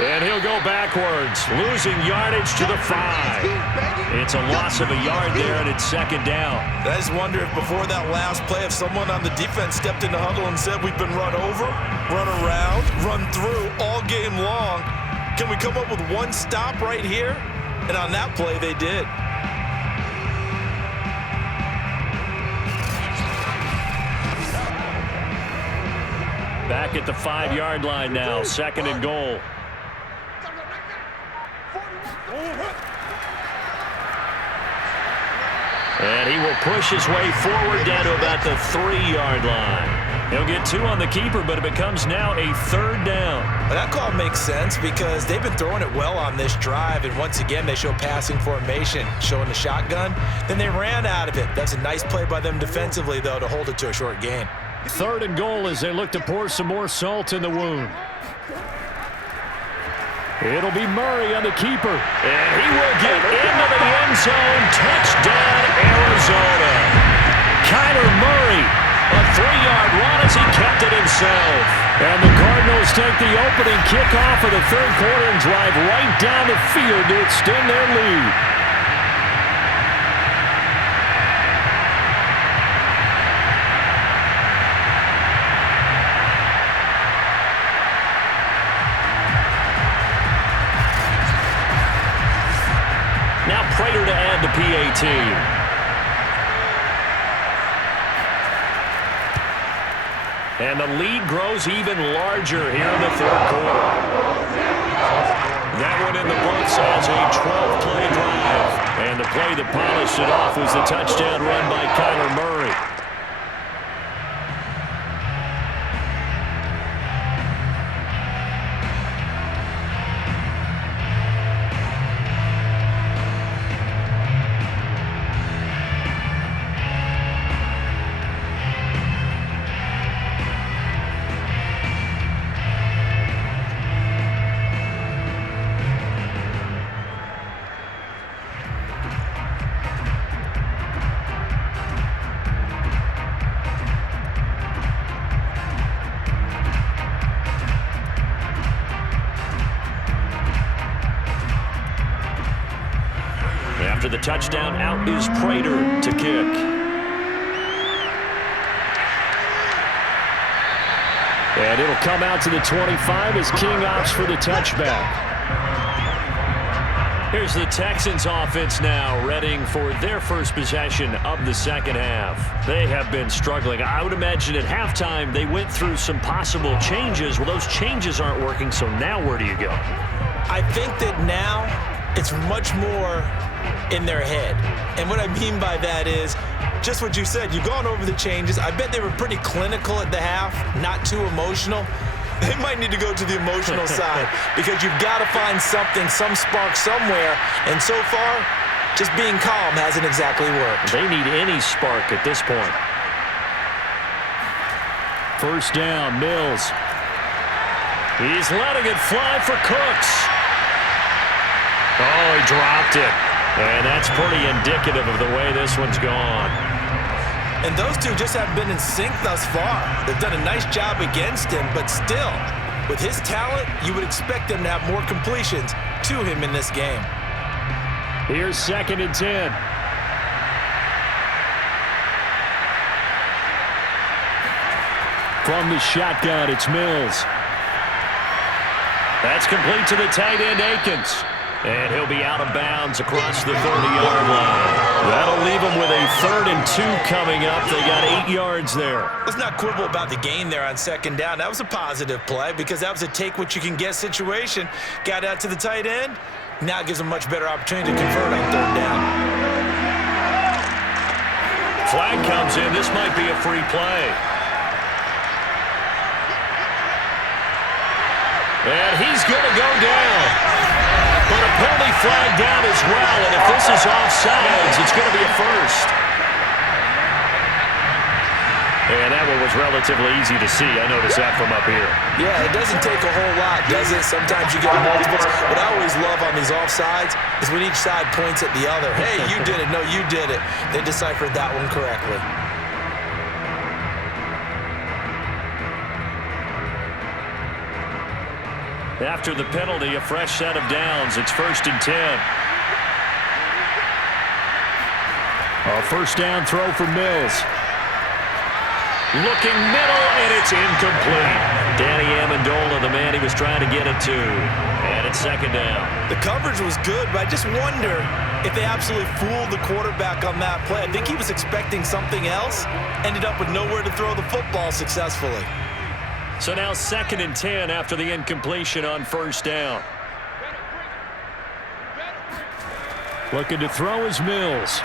And he'll go backwards, losing yardage to the 5. It's a loss of a yard there, and it's second down. I just wonder if before that last play, if someone on the defense stepped in the huddle and said, we've been run over, run around, run through all game long. Can we come up with one stop right here? And on that play, they did. Back at the 5-yard line now, second and goal. And he will push his way forward down to about the 3-yard line. He'll get 2 on the keeper, but it becomes now a third down. That call makes sense because they've been throwing it well on this drive, and once again, they show passing formation, showing the shotgun. Then they ran out of it. That's a nice play by them defensively, though, to hold it to a short gain. Third and goal as they look to pour some more salt in the wound. It'll be Murray on the keeper. And he will get into the end zone. Touchdown, Arizona. Kyler Murray, a 3-yard run as he kept it himself. And the Cardinals take the opening kickoff of the third quarter and drive right down the field to extend their lead. Prater to add the PAT. And the lead grows even larger here in the third quarter. That one in the books as a 12-play drive. And the play that polished it off was the touchdown run by Kyler Murray. After the touchdown, out is Prater to kick. And it'll come out to the 25 as King opts for the touchback. Here's the Texans offense now, readying for their first possession of the second half. They have been struggling. I would imagine at halftime they went through some possible changes. Well, those changes aren't working, so now where do you go? I think that now it's much more in their head. And what I mean by that is just what you said. You've gone over the changes. I bet they were pretty clinical at the half, not too emotional. They might need to go to the emotional side because you've got to find something, some spark somewhere. And so far, just being calm hasn't exactly worked. They need any spark at this point. First down, Mills. He's letting it fly for Cooks. Oh, he dropped it. And that's pretty indicative of the way this one's gone. And those two just haven't been in sync thus far. They've done a nice job against him, but still, with his talent, you would expect them to have more completions to him in this game. Here's second and 10. From the shotgun, it's Mills. That's complete to the tight end, Akins. And he'll be out of bounds across the 30-yard line. That'll leave him with a 3rd and 2 coming up. They got 8 yards there. Let's not quibble about the gain there on second down. That was a positive play because that was a take-what-you-can-get situation. Got out to the tight end. Now it gives him a much better opportunity to convert on 3rd down. Flag comes in. This might be a free play. And he's going to go down. But a penalty flag down as well. And if this is offsides, it's going to be a first. And that one was relatively easy to see. I noticed that from up here. Yeah, it doesn't take a whole lot, does it? Sometimes you get multiples. What I always love on these offsides is when each side points at the other. Hey, you did it. No, you did it. They deciphered that one correctly. After the penalty, a fresh set of downs. It's 1st and 10. A first down throw for Mills. Looking middle, and it's incomplete. Danny Amendola, the man he was trying to get it to. And it's 2nd down. The coverage was good, but I just wonder if they absolutely fooled the quarterback on that play. I think he was expecting something else, ended up with nowhere to throw the football successfully. So now 2nd and 10 after the incompletion on 1st down. Looking to throw is Mills.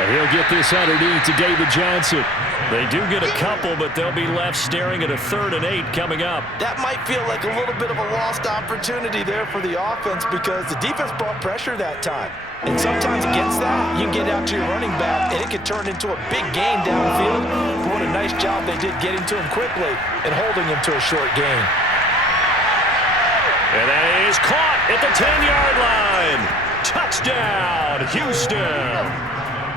And he'll get this underneath to David Johnson. They do get a couple, but they'll be left staring at a 3rd and 8 coming up. That might feel like a little bit of a lost opportunity there for the offense because the defense brought pressure that time. And sometimes against that, you can get out to your running back, and it could turn into a big gain downfield. But what a nice job they did getting to him quickly and holding him to a short gain. And that is caught at the 10-yard line. Touchdown, Houston.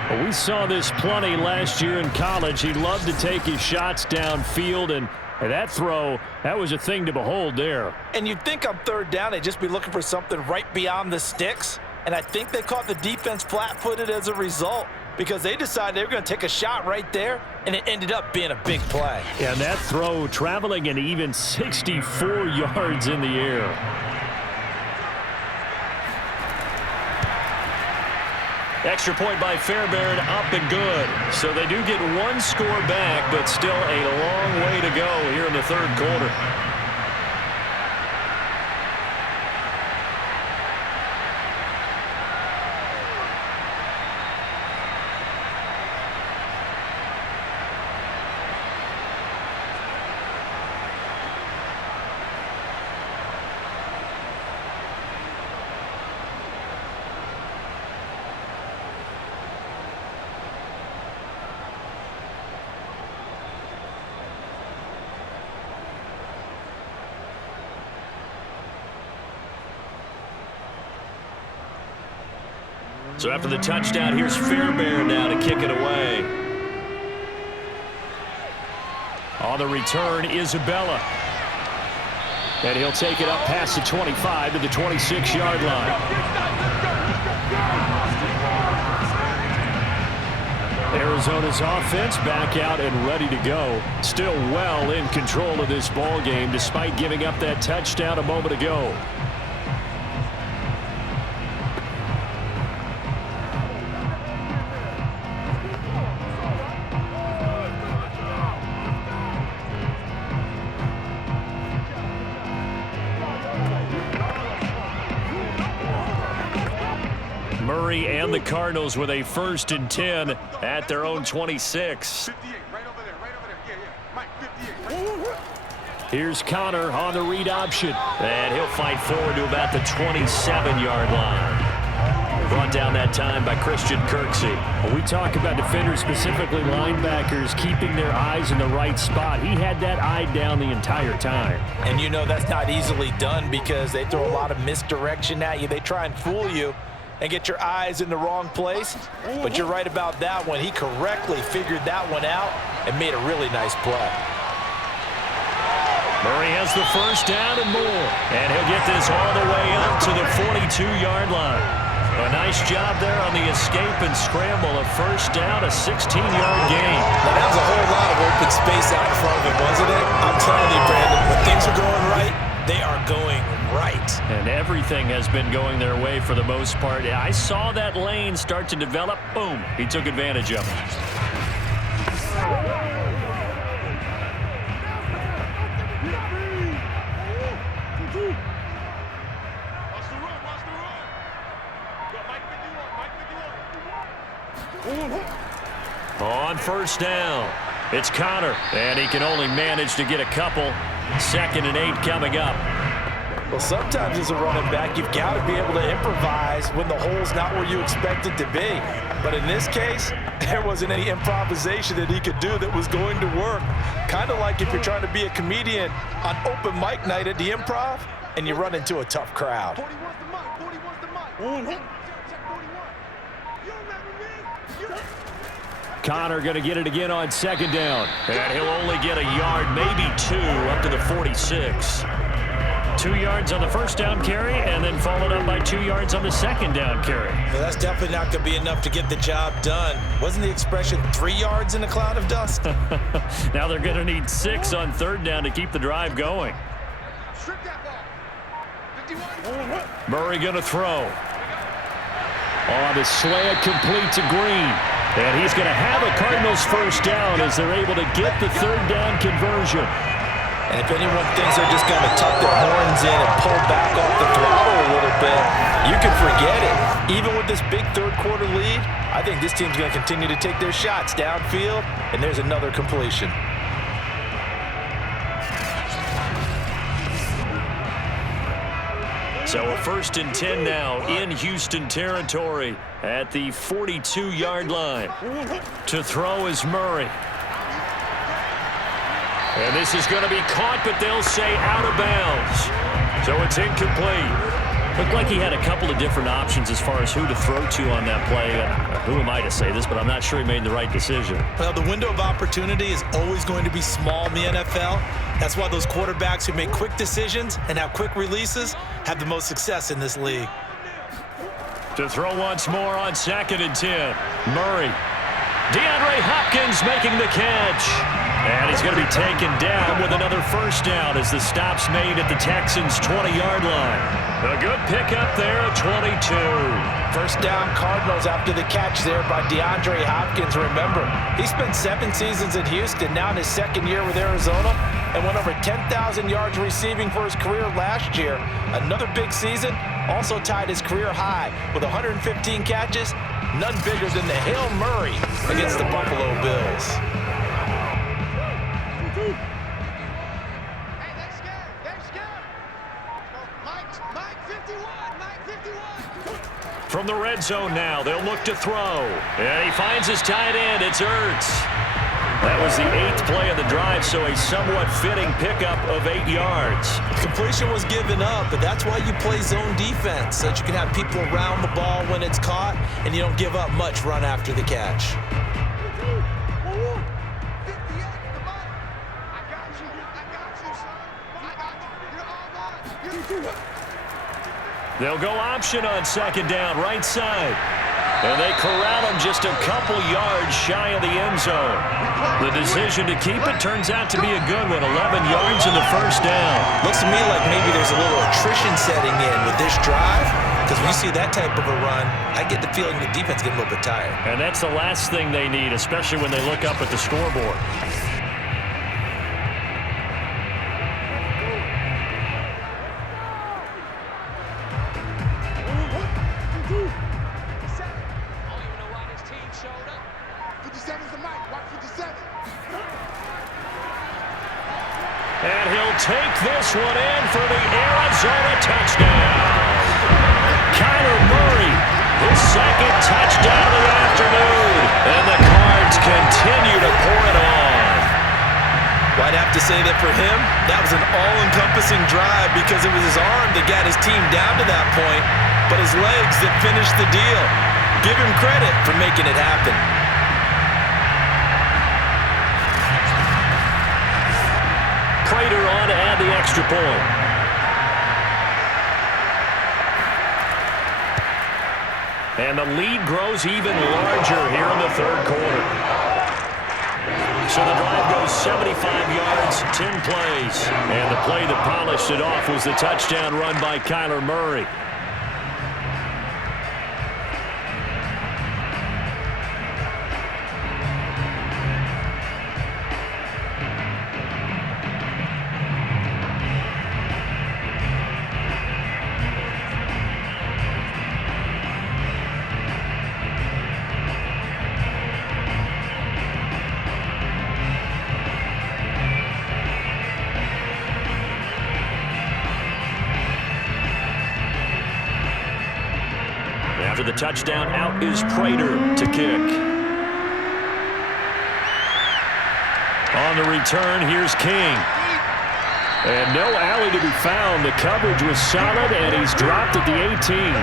Well, we saw this plenty last year in college. He loved to take his shots downfield, and that throw, that was a thing to behold there. And you'd think on 3rd down, they'd just be looking for something right beyond the sticks. And I think they caught the defense flat-footed as a result because they decided they were going to take a shot right there, and it ended up being a big play. And that throw traveling an even 64 yards in the air. Extra point by Fairbairn, up and good. So they do get one score back, but still a long way to go here in the 3rd quarter. So after the touchdown, here's Fairbairn now to kick it away. On the return, Isabella. And he'll take it up past the 25 to the 26-yard line. Arizona's offense back out and ready to go. Still well in control of this ball game despite giving up that touchdown a moment ago. And the Cardinals with a 1st and 10 at their own 26. Here's Connor on the read option. And he'll fight forward to about the 27-yard line. Brought down that time by Christian Kirksey. When we talk about defenders, specifically linebackers, keeping their eyes in the right spot. He had that eye down the entire time. And you know that's not easily done because they throw a lot of misdirection at you. They try and fool you and get your eyes in the wrong place. But you're right about that one. He correctly figured that one out and made a really nice play. Murray has the 1st down and more. And he'll get this all the way up to the 42-yard line. A nice job there on the escape and scramble. A 1st down, a 16-yard gain. Now, that was a whole lot of open space out in front of him, wasn't it? I'm telling you, Brandon, when things are going right, they are going right. And everything has been going their way for the most part. I saw that lane start to develop. Boom. He took advantage of it. Watch the run. on first down. It's Connor, and he can only manage to get a couple. 2nd and 8 coming up. Well, sometimes as a running back, you've got to be able to improvise when the hole's not where you expect it to be. But in this case, there wasn't any improvisation that he could do that was going to work. Kind of like if you're trying to be a comedian on open mic night at the Improv and you run into a tough crowd. 41's the mic. 41's the mic. Check 41. You remember me? Connor going to get it again on 2nd down. And he'll only get a yard, maybe 2, up to the 46. 2 yards on the first down carry, and then followed up by 2 yards on the 2nd down carry. Well, that's definitely not going to be enough to get the job done. Wasn't the expression 3 yards in a cloud of dust? Now they're going to need 6 on 3rd down to keep the drive going. Strip that ball. 51. Murray going to throw. On the slant, complete to Green. And he's going to have a Cardinals first down as they're able to get the 3rd down conversion. And if anyone thinks they're just going to tuck their horns in and pull back off the throttle a little bit, you can forget it. Even with this big 3rd quarter lead, I think this team's going to continue to take their shots downfield, and there's another completion. So a 1st and 10 now in Houston territory at the 42-yard line. To throw is Murray. And this is going to be caught, but they'll say out of bounds. So it's incomplete. Looked like he had a couple of different options as far as who to throw to on that play. Who am I to say this, but I'm not sure he made the right decision. Well, the window of opportunity is always going to be small in the NFL. That's why those quarterbacks who make quick decisions and have quick releases have the most success in this league. To throw once more on 2nd and 10. Murray. DeAndre Hopkins making the catch. And he's going to be taken down with another first down as the stop's made at the Texans' 20-yard line. A good pickup there at 22. First down Cardinals after the catch there by DeAndre Hopkins. Remember, he spent 7 seasons in Houston, now in his 2nd year with Arizona, and went over 10,000 yards receiving for his career last year. Another big season, also tied his career high with 115 catches, none bigger than the Hail Murray against the Buffalo Bills. From the red zone now, they'll look to throw. And he finds his tight end. It's Ertz. That was the 8th play of the drive, so a somewhat fitting pickup of 8 yards. Completion was given up, but that's why you play zone defense, so that you can have people around the ball when it's caught, and you don't give up much run after the catch. They'll go option on 2nd down, right side. And they corral him just a couple yards shy of the end zone. The decision to keep it turns out to be a good one, 11 yards in the first down. Looks to me like maybe there's a little attrition setting in with this drive, because when you see that type of a run, I get the feeling the defense getting a little bit tired. And that's the last thing they need, especially when they look up at the scoreboard. And he'll take this one in for the Arizona touchdown. Kyler Murray, his 2nd touchdown of the afternoon. And the Cards continue to pour it on. Well, I'd have to say that for him, that was an all-encompassing drive because it was his arm that got his team down to that point, but his legs that finished the deal. Give him credit for making it happen. Prater on to add the extra point. And the lead grows even larger here in the 3rd quarter. So the drive goes 75 yards, 10 plays. And the play that polished it off was the touchdown run by Kyler Murray. After the touchdown, out is Prater to kick. On the return, here's King. And no alley to be found. The coverage was solid, and he's dropped at the 18.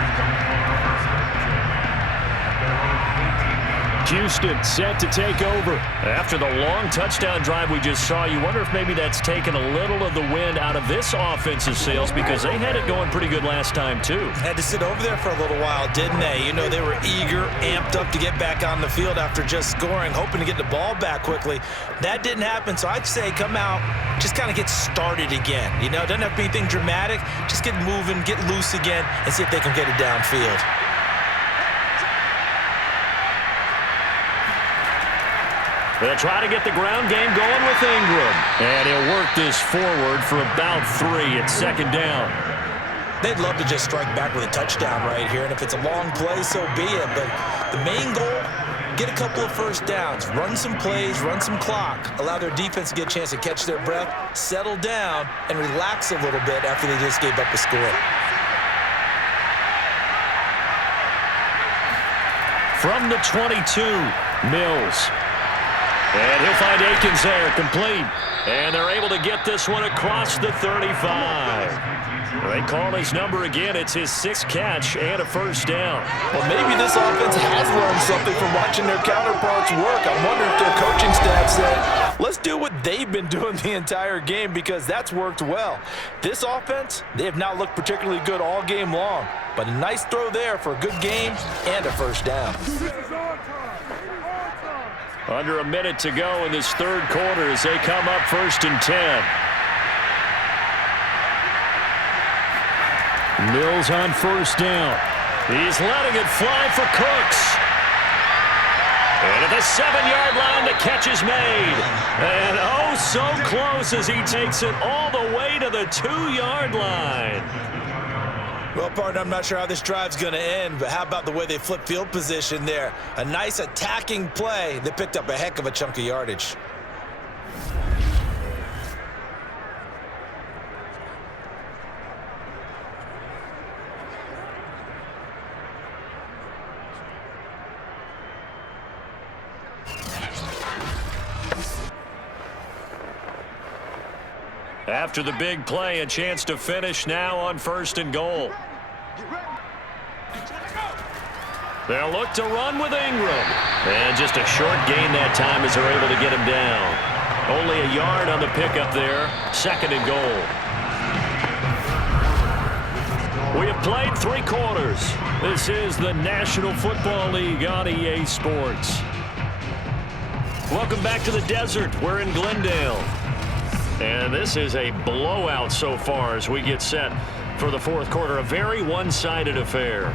Houston set to take over. After the long touchdown drive we just saw, you wonder if maybe that's taken a little of the wind out of this offensive sails, because they had it going pretty good last time, too. Had to sit over there for a little while, didn't they? You know, they were eager, amped up to get back on the field after just scoring, hoping to get the ball back quickly. That didn't happen, so I'd say come out, just kind of get started again. You know, doesn't have to be anything dramatic. Just get moving, get loose again, and see if they can get it downfield. They'll try to get the ground game going with Ingram. And he'll work this forward for about 3 at second down. They'd love to just strike back with a touchdown right here, and if it's a long play, so be it. But the main goal, get a couple of first downs, run some plays, run some clock, allow their defense to get a chance to catch their breath, settle down, and relax a little bit after they just gave up a score. From the 22, Mills. And he'll find Akins there, complete. And they're able to get this one across the 35. They call his number again. It's his 6th catch and a first down. Well, maybe this offense has learned something from watching their counterparts work. I wonder if their coaching staff said, let's do what they've been doing the entire game, because that's worked well. This offense, they have not looked particularly good all game long, but a nice throw there for a good game and a first down. Under a minute to go in this third quarter as they come up 1st and 10. Mills on first down. He's letting it fly for Cooks. And at the 7-yard line, the catch is made. And oh, so close as he takes it all the way to the 2-yard line. Well, partner, I'm not sure how this drive's going to end, but how about the way they flip field position there? A nice attacking play that picked up a heck of a chunk of yardage. After the big play, a chance to finish now on 1st and goal. They'll look to run with Ingram. And just a short gain that time as they're able to get him down. Only a yard on the pickup there. 2nd and goal. We have played 3 quarters. This is the National Football League on EA Sports. Welcome back to the desert. We're in Glendale. And this is a blowout so far as we get set for the 4th quarter. A very one-sided affair.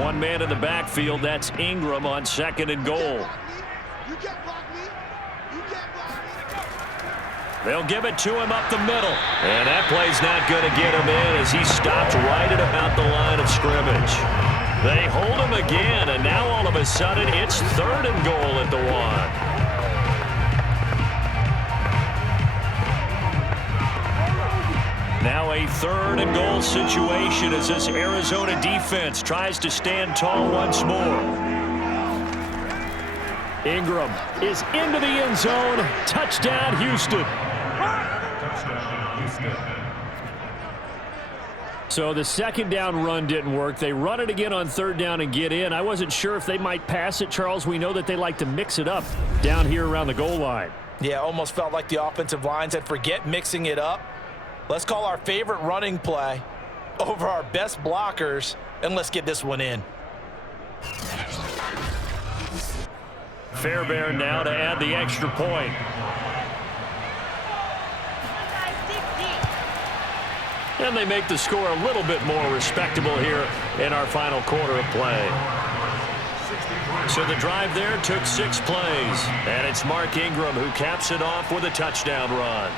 One man in the backfield. That's Ingram on 2nd and goal. They'll give it to him up the middle. And that play's not going to get him in as he stopped right at about the line of scrimmage. They hold him again, and now all of a sudden it's 3rd and goal at the 1. Now a 3rd and goal situation as this Arizona defense tries to stand tall once more. Ingram is into the end zone. Touchdown, Houston. So the 2nd down run didn't work. They run it again on 3rd down and get in. I wasn't sure if they might pass it, Charles. We know that they like to mix it up down here around the goal line. Yeah, almost felt like the offensive line said, forget mixing it up. Let's call our favorite running play over our best blockers, and let's get this one in. Fairbairn now to add the extra point. And they make the score a little bit more respectable here in our final quarter of play. So the drive there took 6 plays. And it's Mark Ingram who caps it off with a touchdown run.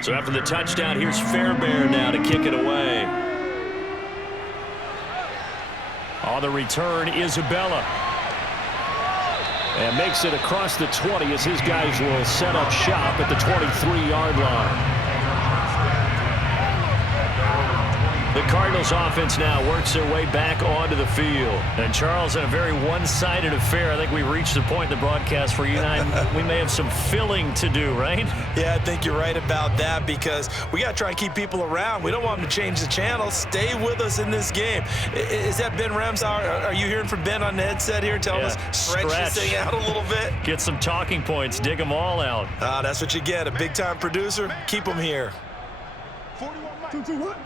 So after the touchdown, here's Fairbairn now to kick it away. On the return, Isabella. And makes it across the 20 as his guys will set up shop at the 23-yard line. The Cardinals offense now works their way back onto the field. And Charles, in a very one-sided affair, I think we've reached the point in the broadcast where you and I, we may have some filling to do, right? Yeah, I think you're right about that because we got to try and keep people around. We don't want them to change the channel. Stay with us in this game. Is that Ben Ramsauer? Are you hearing from Ben on the headset here telling us stretch this thing out a little bit? Get some talking points. Dig them all out. That's what you get. A big-time producer. Keep them here. 41 Mike. 2-2 what?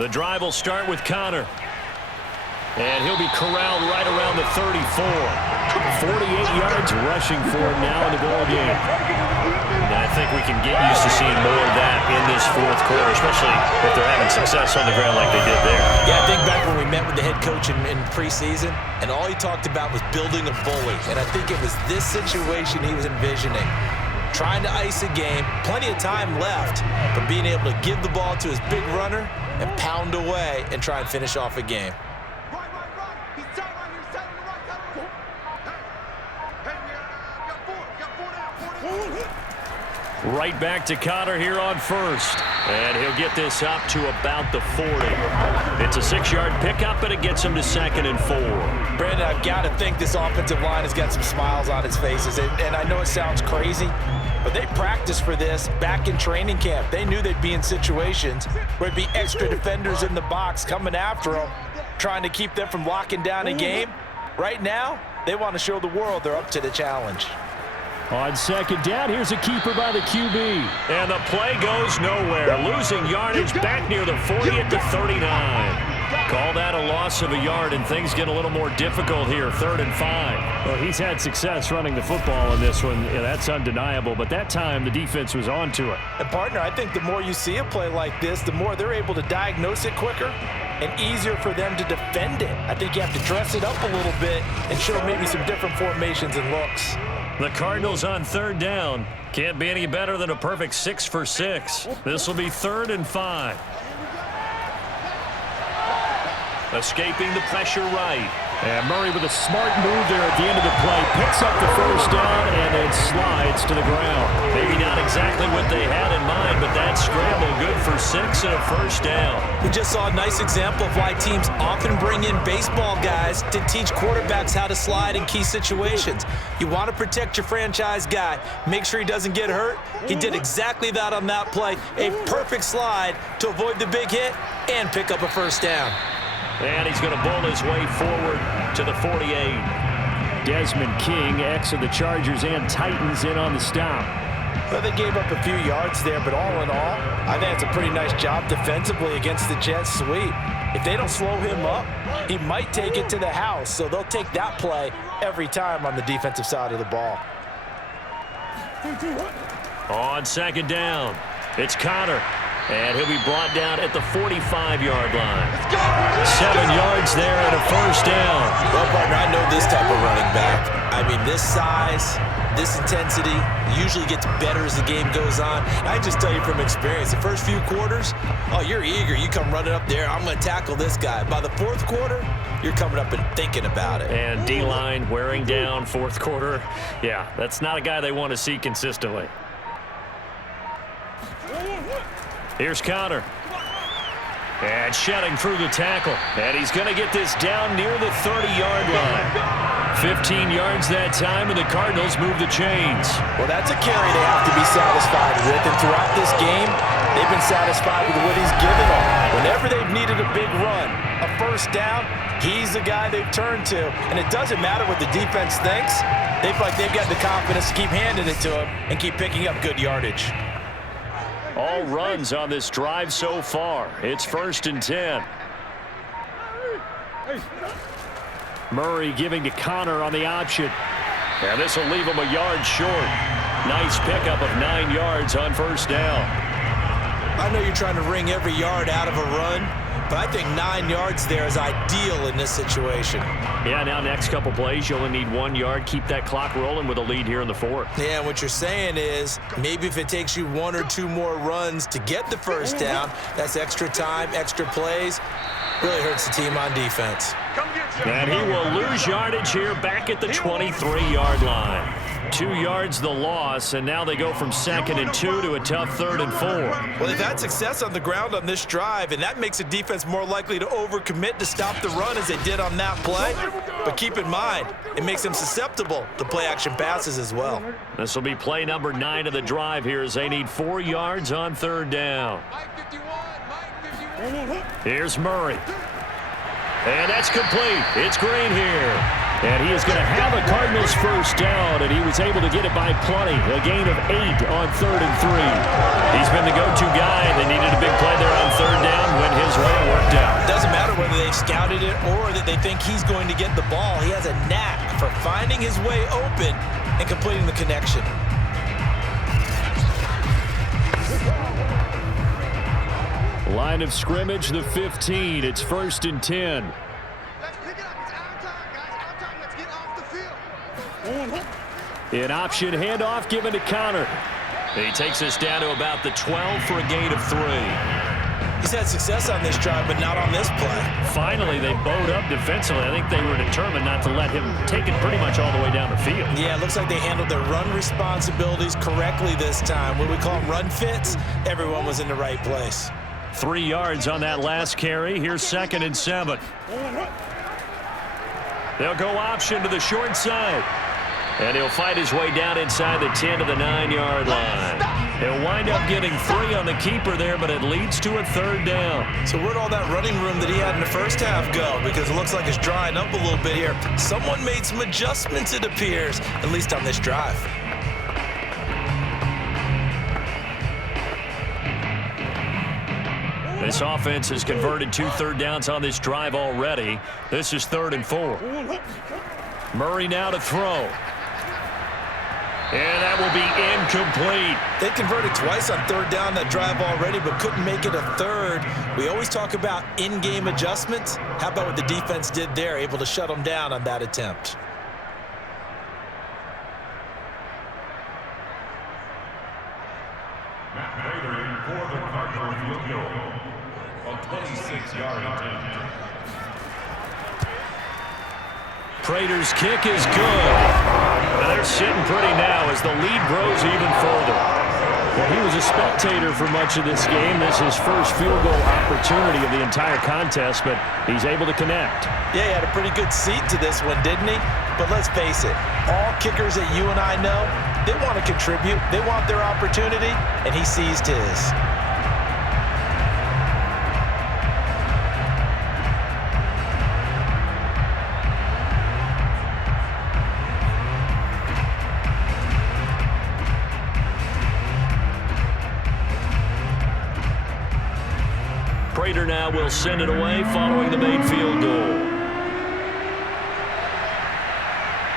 The drive will start with Connor. And he'll be corralled right around the 34. 48 yards rushing for him now in the ball game. And I think we can get used to seeing more of that in this fourth quarter, especially if they're having success on the ground like they did there. Yeah, I think back when we met with the head coach in preseason, and all he talked about was building a bully. And I think it was this situation he was envisioning. Trying to ice a game, plenty of time left, but being able to give the ball to his big runner and pound away and try and finish off a game. Right. He's tight right here. He's tight on the right side. Hey, we got 4 down. Right back to Connor here on first. And he'll get this up to about the 40. It's a 6-yard pickup, and it gets him to 2nd and 4. Brandon, I've got to think this offensive line has got some smiles on its faces. And I know it sounds crazy, but they practiced for this back in training camp. They knew they'd be in situations where there'd be extra defenders in the box coming after them, trying to keep them from locking down a game. Right now, they want to show the world they're up to the challenge. On second down, here's a keeper by the QB. And the play goes nowhere. Losing yardage back near the 40 at the 39. Call that a loss of a yard, and things get a little more difficult here. 3rd and 5. Well, he's had success running the football in this one. Yeah, that's undeniable. But that time, the defense was onto it. And, partner, I think the more you see a play like this, the more they're able to diagnose it quicker and easier for them to defend it. I think you have to dress it up a little bit and show maybe some different formations and looks. The Cardinals on 3rd down. Can't be any better than a perfect 6 for 6. This will be 3rd and 5. Escaping the pressure right. And Murray with a smart move there at the end of the play. Picks up the first down and then slides to the ground. Maybe not exactly what they had in mind, but that scramble good for 6 and a first down. We just saw a nice example of why teams often bring in baseball guys to teach quarterbacks how to slide in key situations. You want to protect your franchise guy. Make sure he doesn't get hurt. He did exactly that on that play. A perfect slide to avoid the big hit and pick up a first down. And he's going to bull his way forward to the 48. Desmond King, ex of the Chargers and Titans, in on the stop. Well, they gave up a few yards there, but all in all, I think it's a pretty nice job defensively against the Jets sweep. If they don't slow him up, he might take it to the house, so they'll take that play every time on the defensive side of the ball. On 2nd down, it's Connor. And he'll be brought down at the 45-yard line. 7 yards there and a first down. Well, partner, I know this type of running back. I mean, this size, this intensity usually gets better as the game goes on. And I just tell you from experience, the first few quarters, oh, you're eager. You come running up there, I'm going to tackle this guy. By the 4th quarter, you're coming up and thinking about it. And D-line wearing down 4th quarter. Yeah, that's not a guy they want to see consistently. Here's Connor. And shedding through the tackle. And he's going to get this down near the 30-yard line. 15 yards that time, and the Cardinals move the chains. Well, that's a carry they have to be satisfied with. And throughout this game, they've been satisfied with what he's given them. Whenever they've needed a big run, a first down, he's the guy they've turned to. And it doesn't matter what the defense thinks. They feel like they've got the confidence to keep handing it to him and keep picking up good yardage. All runs on this drive so far. It's 1st and 10. Murray giving to Connor on the option. And this will leave him a yard short. Nice pickup of 9 yards on first down. I know you're trying to wring every yard out of a run, but I think 9 yards there is ideal in this situation. Yeah, now next couple plays, you only need 1 yard. Keep that clock rolling with a lead here in the fourth. Yeah, and what you're saying is maybe if it takes you 1 or 2 more runs to get the first down, that's extra time, extra plays. Really hurts the team on defense. And he will lose yardage here back at the 23-yard line. 2 yards the loss, and now they go from 2nd and 2 to a tough 3rd and 4. Well, they've had success on the ground on this drive, and that makes the defense more likely to overcommit to stop the run as they did on that play. But keep in mind, it makes them susceptible to play-action passes as well. This will be play number 9 of the drive here as they need 4 yards on 3rd down. Here's Murray. And that's complete. It's Green here. And he is going to have a Cardinals first down, and he was able to get it by plenty. A gain of 8 on 3rd and 3. He's been the go-to guy. They needed a big play there on 3rd down. Went his way. It worked out. It doesn't matter whether they've scouted it or that they think he's going to get the ball. He has a knack for finding his way open and completing the connection. Line of scrimmage, the 15. It's 1st and 10. Let's pick it up. It's our time, guys. Our time. Let's get off the field. An option handoff given to Connor. He takes us down to about the 12 for a gain of 3. He's had success on this drive, but not on this play. Finally, they bowed up defensively. I think they were determined not to let him take it pretty much all the way down the field. Yeah, it looks like they handled their run responsibilities correctly this time. What we call them run fits, everyone was in the right place. 3 yards on that last carry. Here's 2nd and 7. They'll go option to the short side. And he'll fight his way down inside the 10 to the 9-yard line. He'll wind up getting 3 on the keeper there, but it leads to a 3rd down. So where'd all that running room that he had in the first half go? Because it looks like it's drying up a little bit here. Someone made some adjustments, it appears, at least on this drive. This offense has converted 2 third downs on this drive already. This is 3rd and 4. Murray now to throw. And that will be incomplete. They converted twice on 3rd down that drive already, but couldn't make it a 3rd. We always talk about in-game adjustments. How about what the defense did there, able to shut them down on that attempt? For the Cardinals field goal, a 26-yard attempt. Prater's kick is good. They're sitting pretty now as the lead grows even further. Well, he was a spectator for much of this game. This is his first field goal opportunity of the entire contest, but he's able to connect. Yeah, he had a pretty good seat to this one, didn't he? But let's face it, all kickers that you and I know, they want to contribute. They want their opportunity, and he seized his. Prater now will send it away following the made field goal.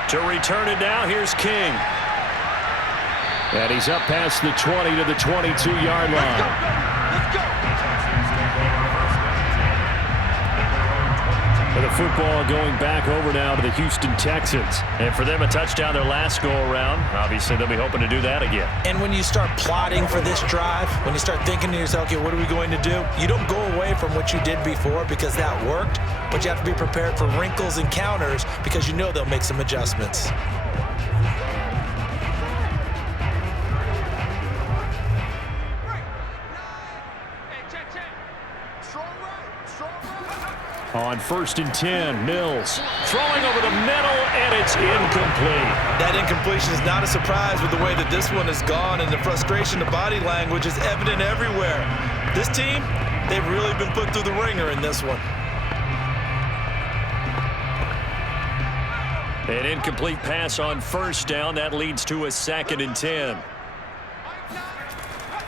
To return it now, here's King. And he's up past the 20 to the 22-yard line. Let's go. The football going back over now to the Houston Texans. And for them, a touchdown their last go-around. Obviously, they'll be hoping to do that again. And when you start plotting for this drive, when you start thinking to yourself, okay, what are we going to do? You don't go away from what you did before because that worked, but you have to be prepared for wrinkles and counters because you know they'll make some adjustments. On 1st and 10, Mills throwing over the middle, and it's incomplete. That incompletion is not a surprise with the way that this one has gone, and the frustration, the body language is evident everywhere. This team, they've really been put through the ringer in this one. An incomplete pass on 1st down. That leads to a 2nd and 10.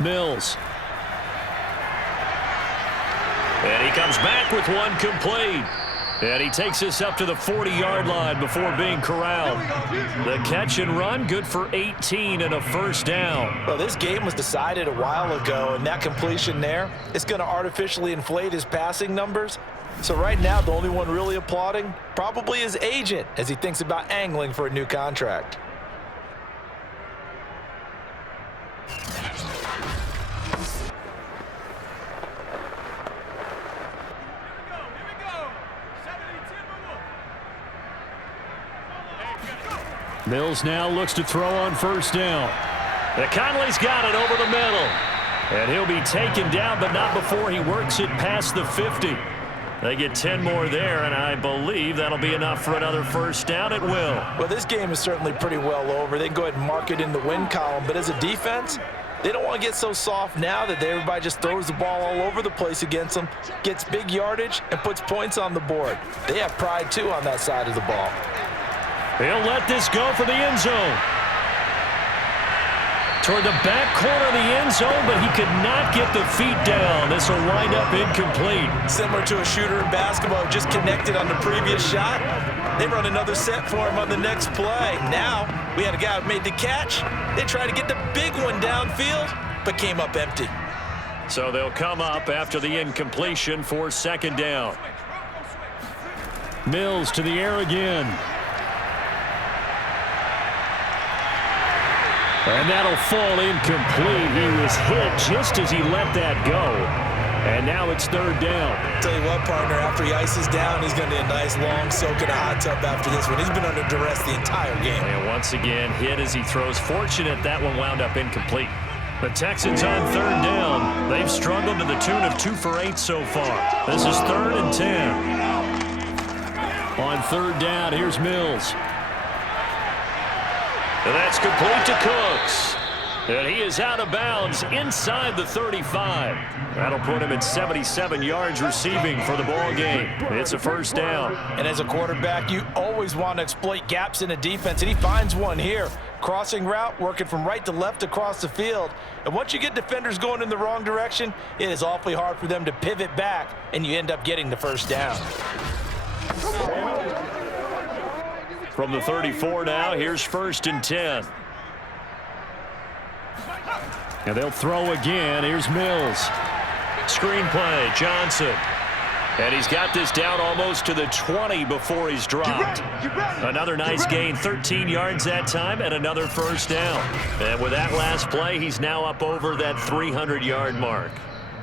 Mills. And he comes back with one complete. And he takes us up to the 40-yard line before being corralled. The catch and run, good for 18 and a first down. Well, this game was decided a while ago, and that completion there is going to artificially inflate his passing numbers. So right now, the only one really applauding probably his agent as he thinks about angling for a new contract. Mills now looks to throw on first down. Conley's got it over the middle. And he'll be taken down, but not before he works it past the 50. They get 10 more there, and I believe that'll be enough for another first down. It will. Well, this game is certainly pretty well over. They can go ahead and mark it in the win column, but as a defense, they don't want to get so soft now that everybody just throws the ball all over the place against them, gets big yardage, and puts points on the board. They have pride, too, on that side of the ball. He'll let this go for the end zone. Toward the back corner of the end zone, but he could not get the feet down. This will wind up incomplete. Similar to a shooter in basketball who just connected on the previous shot. They run another set for him on the next play. Now, we had a guy who made the catch. They tried to get the big one downfield, but came up empty. So they'll come up after the incompletion for second down. Mills to the air again. And that'll fall incomplete. He was hit just as he let that go. And now it's third down. Tell you what, partner, after he ices down, he's going to need a nice long soak in a hot tub after this one. He's been under duress the entire game. And once again, hit as he throws. Fortunate that one wound up incomplete. The Texans on third down. They've struggled to the tune of 2 for 8 so far. This is 3rd and 10. On third down, here's Mills. And that's complete to Cooks. And he is out of bounds inside the 35. That'll put him at 77 yards receiving for the ball game. It's a first down. And as a quarterback, you always want to exploit gaps in a defense, and he finds one here. Crossing route, working from right to left across the field. And once you get defenders going in the wrong direction, it is awfully hard for them to pivot back, and you end up getting the first down. From the 34 now, here's 1st and 10. And they'll throw again. Here's Mills. Screen play, Johnson. And he's got this down almost to the 20 before he's dropped. Another nice gain, 13 yards that time, and another first down. And with that last play, he's now up over that 300-yard mark.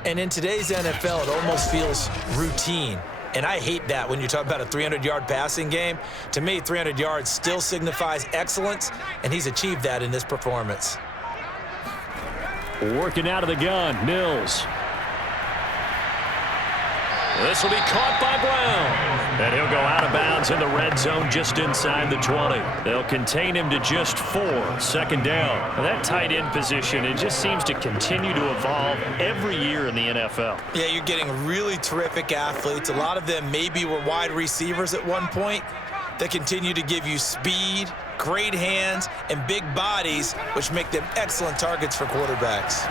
And in today's NFL, it almost feels routine. And I hate that when you talk about a 300-yard passing game. To me, 300 yards still signifies excellence, and he's achieved that in this performance. Working out of the gun, Mills. This will be caught by Brown. And he'll go out of bounds in the red zone just inside the 20. They'll contain him to just 4, second down. And that tight end position, it just seems to continue to evolve every year in the NFL. Yeah, you're getting really terrific athletes. A lot of them maybe were wide receivers at one point. They continue to give you speed, great hands, and big bodies, which make them excellent targets for quarterbacks.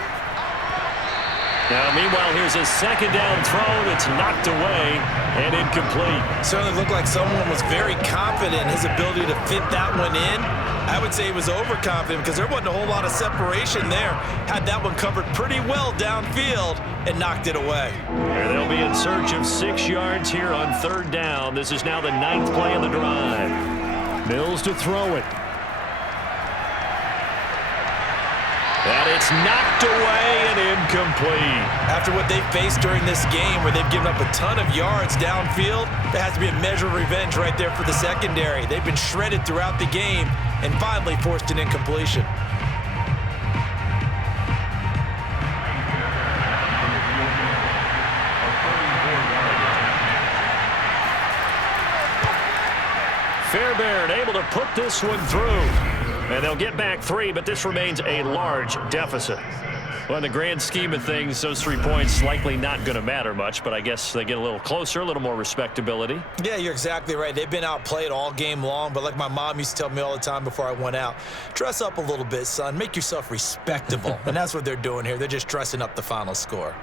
Now, meanwhile, here's a second down throw that's knocked away and incomplete. Certainly looked like someone was very confident in his ability to fit that one in. I would say he was overconfident because there wasn't a whole lot of separation there. Had that one covered pretty well downfield and knocked it away. And they'll be in search of 6 yards here on third down. This is now the 9th play of the drive. Mills to throw it. And it's knocked away and incomplete. After what they faced during this game where they've given up a ton of yards downfield, there has to be a measure of revenge right there for the secondary. They've been shredded throughout the game and finally forced an incompletion. Fairbairn able to put this one through. And they'll get back 3, but this remains a large deficit. Well, in the grand scheme of things, those 3 points likely not going to matter much, but I guess they get a little closer, a little more respectability. Yeah, you're exactly right. They've been outplayed all game long, but like my mom used to tell me all the time before I went out, dress up a little bit, son. Make yourself respectable. And that's what they're doing here. They're just dressing up the final score.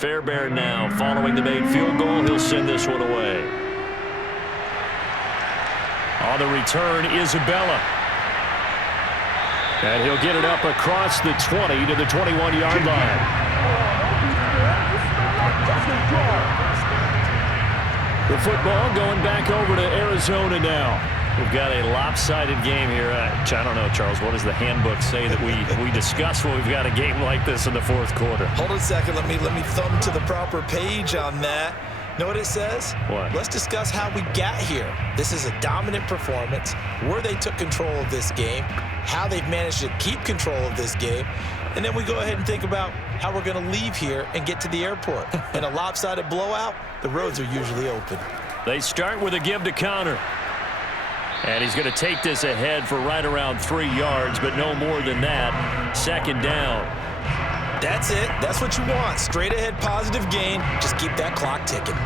Fairbairn now following the made field goal. He'll send this one away. On the return, Isabella. And he'll get it up across the 20 to the 21-yard line. The football going back over to Arizona now. We've got a lopsided game here. I don't know, Charles, what does the handbook say that we discuss when we've got a game like this in the fourth quarter? Hold on a second. Let me thumb to the proper page on that. Know what it says? What? Let's discuss how we got here. This is a dominant performance, where they took control of this game, how they've managed to keep control of this game, and then we go ahead and think about how we're going to leave here and get to the airport. In a lopsided blowout, the roads are usually open. They start with a give to Connor. And he's going to take this ahead for right around 3 yards, but no more than that. Second down. That's it. That's what you want. Straight ahead positive gain. Just keep that clock ticking.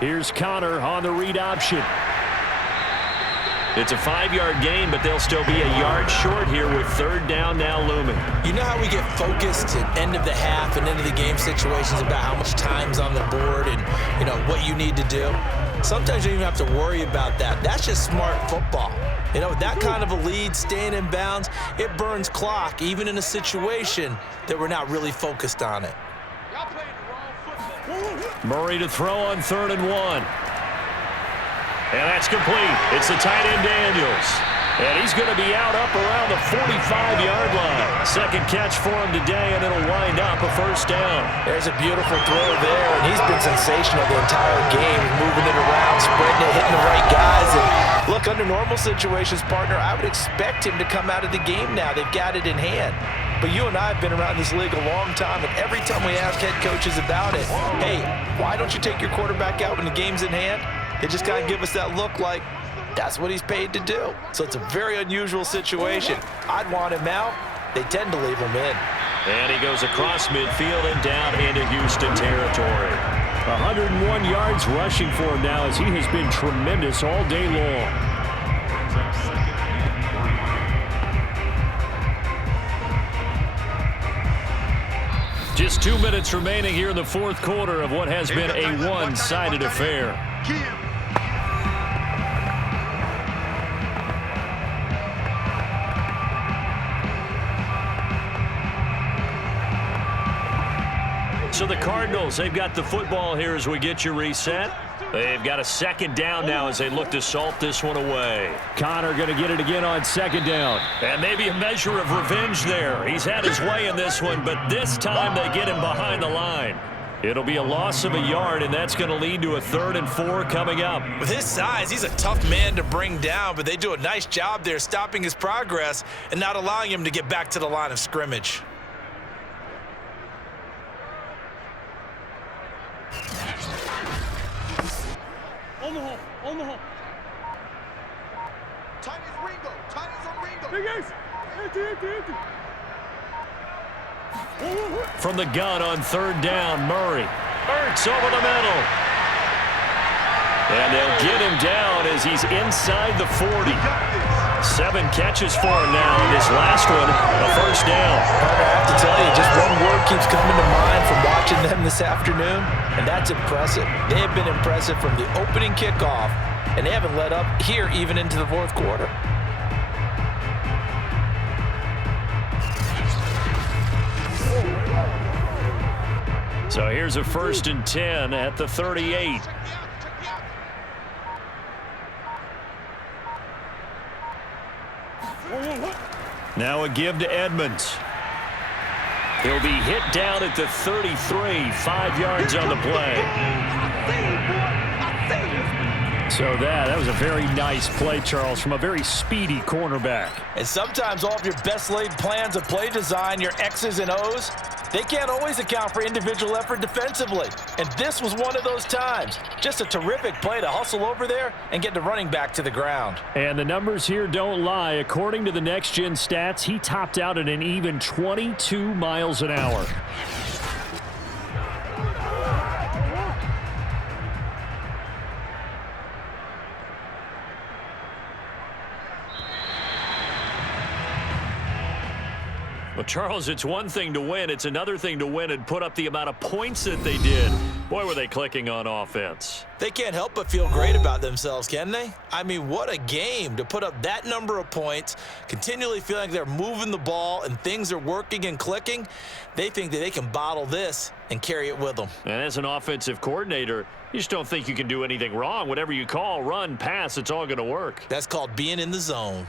Here's Connor on the read option. It's a 5-yard gain, but they'll still be a yard short here with third down now looming. You know how we get focused at end of the half and end of the game situations about how much time's on the board and, you know, what you need to do? Sometimes you don't even have to worry about that. That's just smart football. You know, that kind of a lead, staying in bounds, it burns clock, even in a situation that we're not really focused on it. Murray to throw on 3rd and 1. And that's complete. It's the tight end Daniels. And he's going to be out up around the 45-yard line. Second catch for him today, and it'll wind up a first down. There's a beautiful throw there, and he's been sensational the entire game, moving it around, spreading it, hitting the right guys. And look, under normal situations, partner, I would expect him to come out of the game now. They've got it in hand. But you and I have been around this league a long time, and every time we ask head coaches about it, hey, why don't you take your quarterback out when the game's in hand? They just kind of give us that look like that's what he's paid to do. So it's a very unusual situation. I'd want him out. They tend to leave him in. And he goes across midfield and down into Houston territory. 101 yards rushing for him now, as he has been tremendous all day long. Just 2 minutes remaining here in the fourth quarter of what has been a one-sided affair. So the Cardinals, they've got the football here as we get you reset. They've got a second down now as they look to salt this one away. Connor going to get it again on second down. And maybe a measure of revenge there. He's had his way in this one, but this time they get him behind the line. It'll be a loss of a yard, and that's going to lead to a 3rd and 4 coming up. With his size, he's a tough man to bring down, but they do a nice job there stopping his progress and not allowing him to get back to the line of scrimmage. On the hole, on the hole. Tight as Ringo, tight as on Ringo. Big Ace, empty. From the gun on 3rd down, Murray. Ertz over the middle. And they'll get him down as he's inside the 40. 7 catches for him now, and this last one, a first down. I have to tell you, just one word keeps coming to mind from watching them this afternoon, and that's impressive. They have been impressive from the opening kickoff, and they haven't let up here even into the fourth quarter. So here's a 1st and 10 at the 38. Now a give to Edmonds. He'll be hit down at the 33, 5 yards on the play. So that was a very nice play, Charles, from a very speedy cornerback. And sometimes all of your best laid plans of play design, your X's and O's, they can't always account for individual effort defensively. And this was one of those times. Just a terrific play to hustle over there and get the running back to the ground. And the numbers here don't lie. According to the Next Gen stats, he topped out at an even 22 miles an hour. Well, Charles, it's one thing to win. It's another thing to win and put up the amount of points that they did. Boy, were they clicking on offense. They can't help but feel great about themselves, can they? I mean, what a game to put up that number of points, continually feeling like they're moving the ball and things are working and clicking. They think that they can bottle this and carry it with them. And as an offensive coordinator, you just don't think you can do anything wrong. Whatever you call, run, pass, it's all going to work. That's called being in the zone.